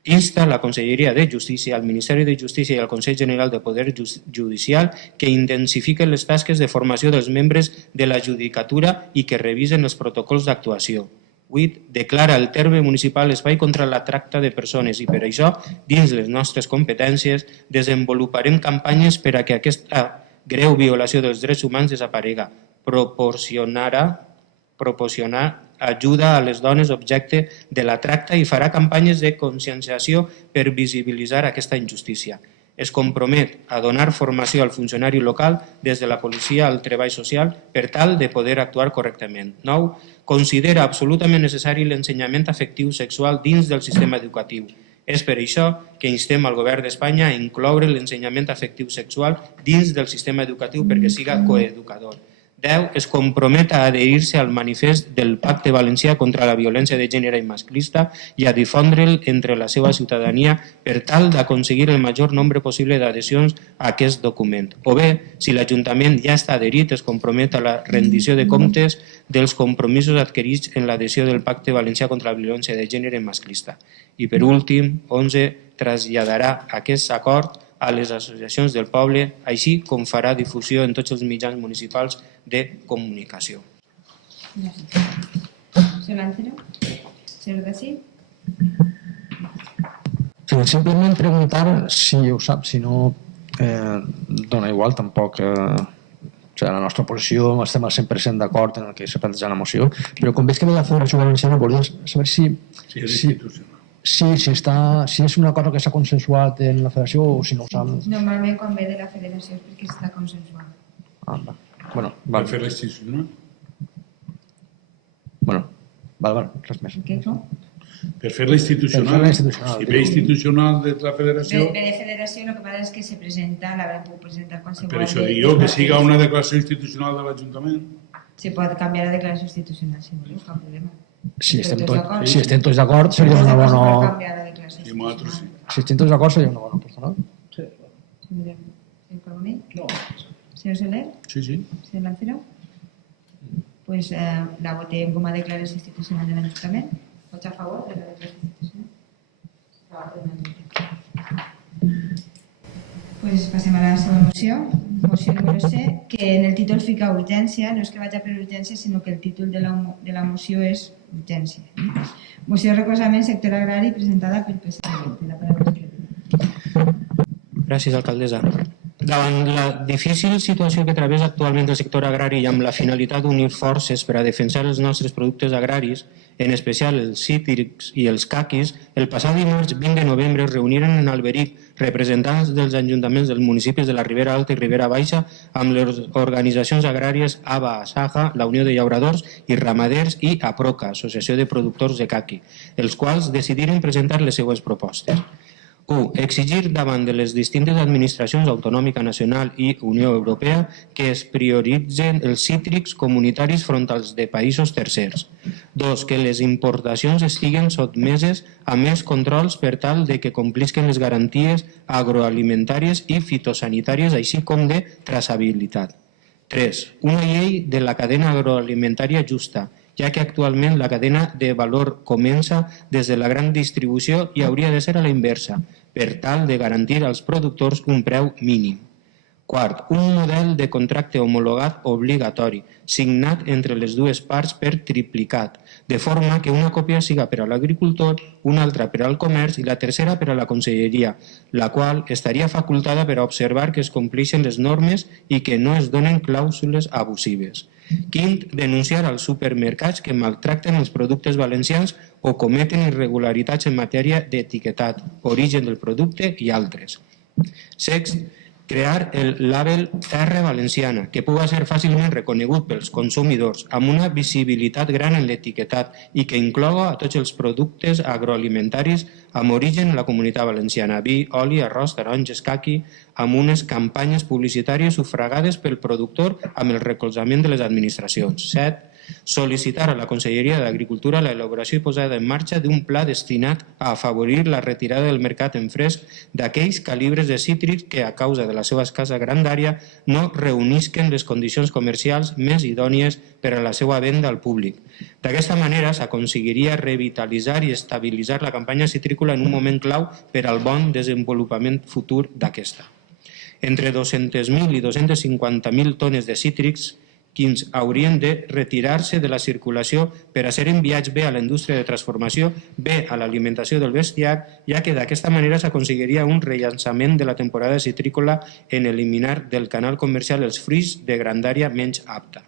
Insta la Conselleria de Justícia, al Ministeri de Justícia i al Consell General del Poder Judicial que intensifiquen les tasques de formació dels membres de la judicatura i que revisen els protocols d'actuació. 8. Declara el terme municipal espai contra la tracta de persones i per això, dins les nostres competències, desenvoluparem campanyes per a que aquesta greu violació dels drets humans desaparega. Proporcionar ajuda a les dones objecte de la tracta i farà campanyes de conscienciació per visibilitzar aquesta injustícia. Es compromet a donar formació al funcionari local des de la policia al treball social per tal de poder actuar correctament. 9. Considera absolutament necessari l'ensenyament afectiu sexual dins del sistema educatiu. És per això que instem al Govern d'Espanya a incloure l'ensenyament afectiu sexual dins del sistema educatiu perquè siga coeducador. 10. Es compromet a adherir-se al manifest del Pacte Valencià contra la violència de gènere i masclista i a difondre'l entre la seva ciutadania per tal d'aconseguir el major nombre possible d'adhesions a aquest document. O bé, si l'Ajuntament ja està adherit, es compromet a la rendició de comptes dels compromisos adquirits en l'adhesió del Pacte Valencià contra la violència de gènere i masclista. I per últim, 11. Traslladarà aquest acord a les associacions del poble, així com farà difusió en tots els mitjans municipals de comunicació. Gràcies. Senyor Lancero? Senyor Gassi? Simplement preguntar si ho sap, si no, dona igual, tampoc... la nostra posició, estem al 100% d'acord en el que s'ha plantejat la moció, però com veig que ve la Federació Valenciana, volia saber si és una cosa que s'ha consensuat en la Federació o si no ho saps. Normalment quan ve de la Federació és perquè està consensuat. Bueno, Per fer l'institucional? Val, res més. Què, com? Per fer l'institucional. Si ve institucional de la Federació... Ve de Federació, el que passa és que se presenta, l'haurem pogut presentar qualsevol... Per això dic jo, que siga una declaració institucional de l'Ajuntament. Se pot canviar la declaració institucional, si voleu, cap problema. Si estem tots d'acord, seria una bona... I nosaltres sí. Si estem tots d'acord, seria una bona persona. Sí. Senyor Carbonell? No. Senyor Soler? Sí. Senyor Lancero? Pues la votem com a declaració institucional de l'Ajuntament. Vots a favor de la declaració institucional? Pues passem a la segona moció. Moció número C, que en el títol fica urgència, no és que vagi per urgència, sinó que el títol de la moció és urgència. Moció de recolzament sector agrari presentada pel PSC. Gràcies, alcaldessa. Davant la difícil situació que travessa actualment el sector agrari i amb la finalitat d'unir forces per a defensar els nostres productes agraris, en especial els cítrics i els caquis, el passat dimarts 20 de novembre es reuniren en Alberic representants dels ajuntaments dels municipis de la Ribera Alta i Ribera Baixa amb les organitzacions agràries ABA, ASAJA, la Unió de Llauradors i Ramaders i APROCA, Associació de Productors de Caqui, els quals decidiren presentar les següents propostes. 1. Exigir davant de les distintes administracions autonòmica nacional i Unió Europea que es prioritzen els cítrics comunitaris front als de països tercers. 2. Que les importacions estiguen sotmeses a més controls per tal de que complisquen les garanties agroalimentàries i fitosanitàries, així com de traçabilitat. 3. Una llei de la cadena agroalimentària justa, ja que actualment la cadena de valor comença des de la gran distribució i hauria de ser a la inversa, per tal de garantir als productors un preu mínim. 4. Un model de contracte homologat obligatori, signat entre les dues parts per triplicat, de forma que una còpia siga per a l'agricultor, una altra per al comerç i la tercera per a la conselleria, la qual estaria facultada per a observar que es compleixen les normes i que no es donen clàusules abusives. 5. Denunciar als supermercats que maltracten els productes valencians o cometen irregularitats en matèria d'etiquetat, origen del producte i altres. 6. Crear el label Terra Valenciana, que pugui ser fàcilment reconegut pels consumidors, amb una visibilitat gran en l'etiquetat i que incloga a tots els productes agroalimentaris amb origen en la Comunitat Valenciana, vi, oli, arròs, taronges, caqui, amb unes campanyes publicitàries sufragades pel productor amb el recolzament de les administracions. 7. Sol·licitar a la Conselleria d'Agricultura l'elaboració i posada en marxa d'un pla destinat a afavorir la retirada del mercat en fresc d'aquells calibres de cítrics que, a causa de la seva escassa grandària, no reunisquen les condicions comercials més idònies per a la seva venda al públic. D'aquesta manera s'aconseguiria revitalitzar i estabilitzar la campanya citrícola en un moment clau per al bon desenvolupament futur d'aquesta. Entre 200.000 i 250.000 tones de cítrics quins haurien de retirar-se de la circulació per a ser enviats bé a la indústria de transformació, bé a l'alimentació del bestiar, ja que d'aquesta manera s'aconseguiria un rellançament de la temporada citrícola en eliminar del canal comercial els fruits de grandària menys apta.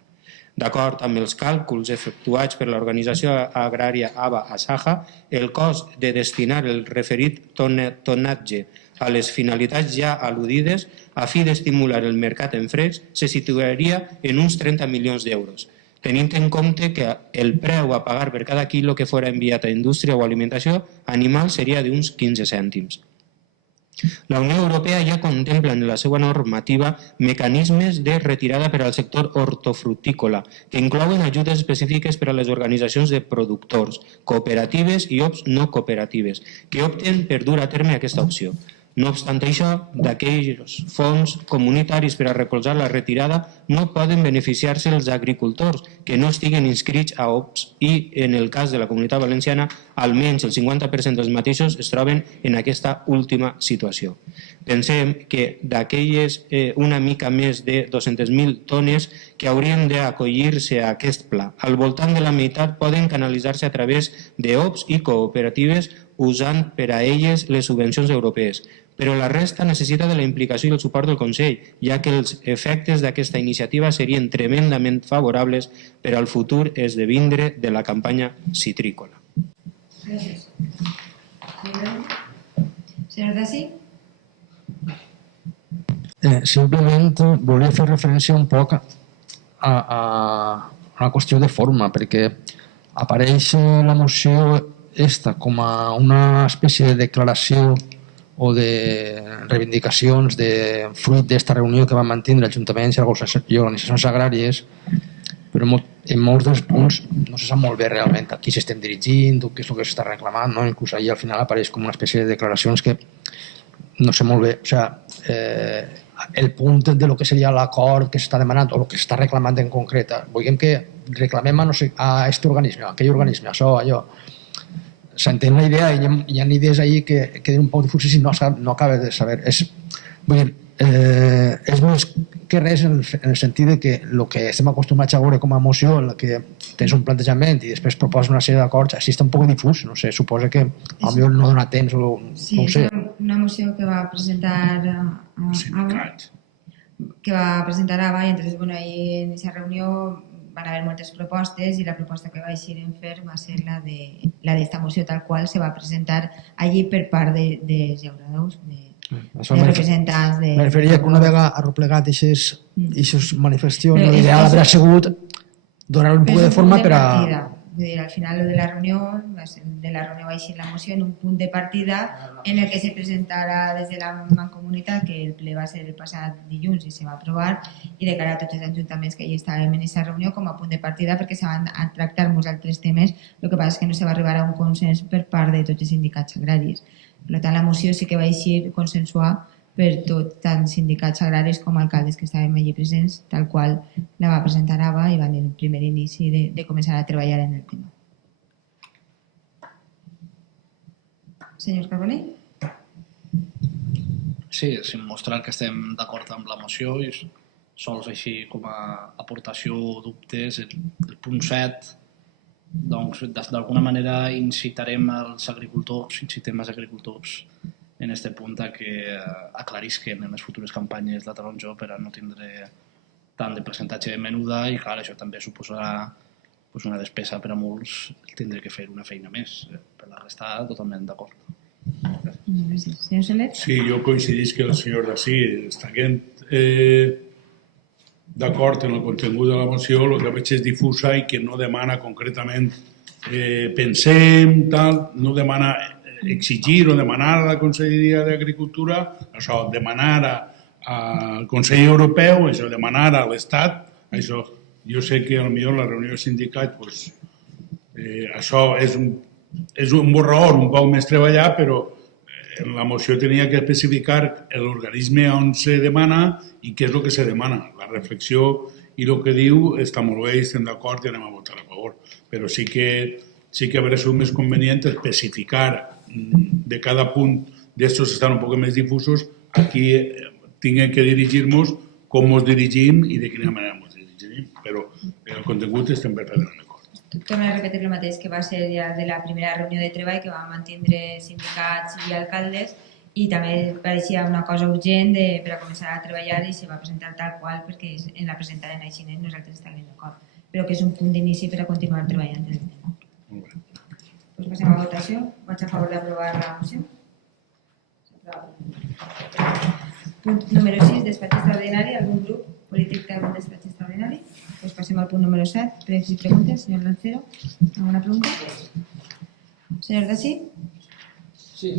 D'acord amb els càlculs efectuats per l'organització agrària ABA-ASAJA, el cost de destinar el referit tonatge a les finalitats ja al·ludides a fi d'estimular el mercat en fresc se situaria en uns 30 milions d'euros, tenint en compte que el preu a pagar per cada quilo que fora enviat a indústria o alimentació animal seria d'uns 15 cèntims. La Unió Europea ja contempla en la seva normativa mecanismes de retirada per al sector hortofrutícola, que inclouen ajudes específiques per a les organitzacions de productors, cooperatives i OPs no cooperatives, que opten per dur a terme aquesta opció. No obstant això, d'aquells fons comunitaris per a recolzar la retirada no poden beneficiar-se els agricultors que no estiguen inscrits a OPs i, en el cas de la Comunitat Valenciana, almenys el 50% dels mateixos es troben en aquesta última situació. Pensem que d'aquelles una mica més de 200.000 tones que haurien d'acollir-se a aquest pla, al voltant de la meitat poden canalitzar-se a través d'OPs i cooperatives usant per a elles les subvencions europees, però la resta necessita de la implicació i el suport del Consell, ja que els efectes d'aquesta iniciativa serien tremendament favorables per al futur esdevindre de la campanya citrícola. Gràcies. Senyor Dassi? Simplement volia fer referència un poc a una qüestió de forma, perquè apareix la moció esta com a una espècie de declaració o de reivindicacions de fruit d'esta reunió que van mantenir ajuntaments i organitzacions agràries, però en molts dels punts no se sap molt bé realment a qui s'estem dirigint o què és el que s'està reclamant, no? Inclús ahir al final apareix com una espècie de declaracions que no sé molt bé, o sigui, el punt de lo que seria l'acord que s'està demanant o el que s'està reclamant en concret, vulguem que reclamem a aquest organisme, a aquell organisme, això, allò. S'entén la idea i hi ha idees ahí que queden un poc difuses i no acaba de saber. És més que res en el sentit que el que estem acostumats a veure com a moció, en què tens un plantejament i després proposes una sèrie d'acords, així està un poc difús, no sé, suposa que potser no dona temps o no ho sé. Sí, és una moció que va presentar ABA i entonces, bueno, ahí en aquesta reunió van haver moltes propostes i la proposta que va eixir en fer va ser la d'esta moció tal qual se va presentar allí per part de llauradors, de representants de... Me referia que una vegada arreplegat aquestes manifestacions, l'ideal hauria sigut donar un poc de forma per a... Al final de la reunió va eixir la moció en un punt de partida en el que se presentara des de la Mancomunitat, que el ple va ser el passat dilluns i se va aprovar, i de cara a tots els ajuntaments que hi estàvem en aquesta reunió com a punt de partida perquè se van a tractar molts altres temes, el que passa és que no se va arribar a un consens per part de tots els sindicats agraris. Per tant, la moció sí que va eixir consensuar per tot, tant sindicats agraris com alcaldes que estàvem allí presents, tal qual la va presentar ABA i van en el primer inici de començar a treballar en el tema. Senyor Carbonell? Sí, sin mostrar que estem d'acord amb la moció i sols així com a aportació o dubtes, el punt 7, doncs d'alguna manera incitem els agricultors en aquest punt a que aclarisquen en les futures campanyes la taronja per a no tindre tant de percentatge menuda i clar, això també suposarà una despesa per a molts tindre que fer una feina més. Per la resta, totalment d'acord. Gràcies. Gràcies. Senyor Soler? Sí, jo coincidís que el senyor Dací està d'acord en el contingut de la moció, el que veig és difusa i que no demana concretament pensem, tal, no demana exigir o demanar a la Conselleria d'Agricultura, això, demanar al Consell Europeu, això, demanar a l'Estat, això, jo sé que potser la reunió de sindicats, pues, això és un borrador un poc més treballat, però en la moció tenia que especificar l'organisme on se demana i què és el que se demana. La reflexió i el que diu està molt bé, estem d'acord i anem a votar a favor. Però sí que hauria sigut més convenient especificar de cada punt d'estos estan un poc més difusos, aquí tinguem que dirigir-nos com ens dirigim i de quina manera ens dirigim. Però el contingut estem perfectament d'acord. Torno a repetir el mateix que va ser ja de la primera reunió de treball que vam mantindre sindicats i alcaldes i també pareixia una cosa urgent per a començar a treballar i se va presentar tal qual perquè en la presentaren així nosaltres estàvem d'acord, però que és un punt d'inici per a continuar treballant en el tema. Molt bé. Doncs passem a votació. Vaig a favor d'aprovar la moció. Punt número 6, despatx extraordinari. Algun grup polític té algun despatx extraordinari? Doncs passem al punt número 7, pregs i preguntes. Senyor Lancero, alguna pregunta? Senyor Dací? Sí.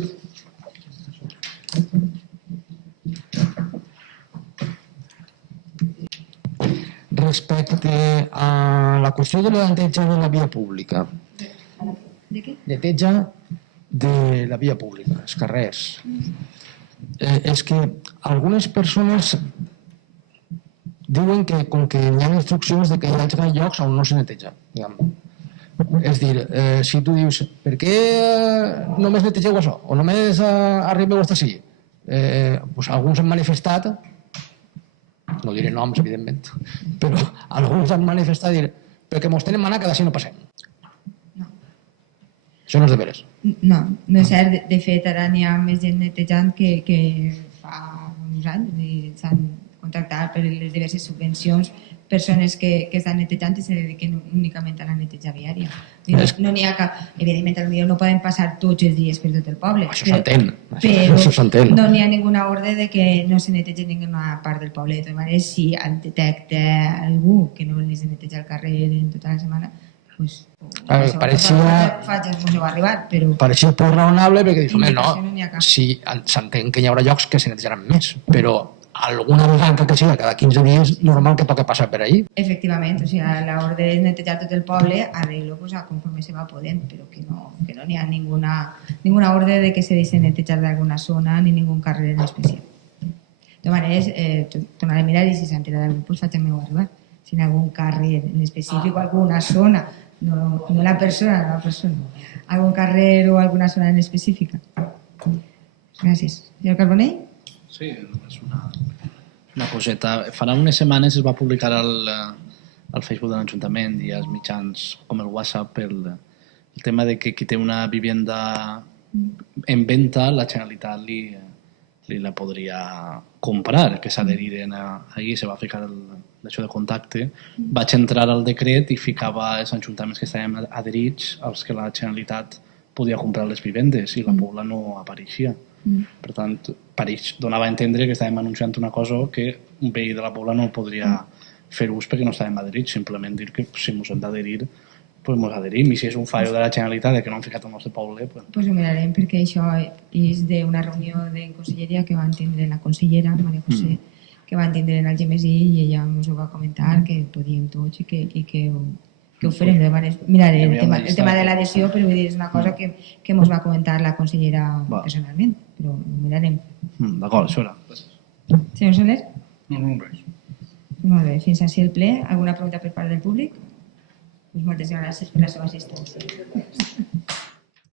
Respecte a la qüestió de la neteja de la via pública. De què? Neteja de la via pública, els carrers. És que algunes persones diuen que com que hi ha instruccions de que hi hagi llocs on no se neteja, diguem. És dir, si tu dius per què només netegeu això o només arribeu fins ací, doncs alguns han manifestat, no diré noms evidentment, però alguns han manifestat dir perquè mos tenen manat que d'ací no passem. No. Això no és de veres. No, no és cert. De fet, ara n'hi ha més gent netejant que fa uns anys. S'han contractat per les diverses subvencions persones que estan netejant i se dediquen únicament a la neteja viària. No n'hi ha cap... Evidentment, potser no poden passar tots els dies per tot el poble. Això s'entén. Però no n'hi ha ninguna ordre de que no se netegi ninguna part del poble. De totes maneres, si el detecta algú que no les neteja al carrer en tota la setmana, doncs... Faig-vos-ho arribar, però... Pareixia poc raonable perquè dius, home, no n'hi ha no, cap. si s'entén que hi haurà llocs que se netejaran més, però alguna vegada que sigui, cada 15 dies, normal que toca passar per ahí. Efectivament, o sigui, a l'ordre de netejar tot el poble, arreglo conforme se va podent, però que no n'hi ha ninguna ordre de que se deixi netejar d'alguna zona ni ningú carrer en especial. De maneres, tornaré a mirar i si s'entera d'algú, doncs faig-me-ho arribar. Si hi ha algun carrer en específic o alguna zona, no la persona, algun carrer o alguna zona en específica. Gràcies. Senyor Carbonell? Sí, és una coseta. Farà unes setmanes es va publicar al Facebook de l'Ajuntament i als mitjans com el WhatsApp el tema de que qui té una vivienda en venda, la Generalitat li la podria comprar, que s'adheriren ahir, se va ficar això de contacte. Vaig entrar al decret i ficava els ajuntaments que estaven adherits als que la Generalitat podia comprar les vivendes i la Pobla no apareixia. Per tant, donava a entendre que estàvem anunciant una cosa que un veí de la Pobla no podria fer ús perquè no estàvem adherits, simplement dir que si ens hem d'adherir, doncs ens adherim, i si és un fallo de la Generalitat que no hem ficat al nostre poble... Doncs ho mirarem, perquè això és d'una reunió de conselleria que van tindre la consellera, Maria José, que van tindre en el GMSI i ella ens ho va comentar, que podíem tots i que ho farem. Mirarem el tema de l'adhesió, però vull dir, és una cosa que ens va comentar la consellera personalment, però ho mirarem. D'acord, això era. Senyor Soler? No, res. Molt bé, fins així el ple. Alguna pregunta per part del públic? Moltes gràcies per la seva assistència.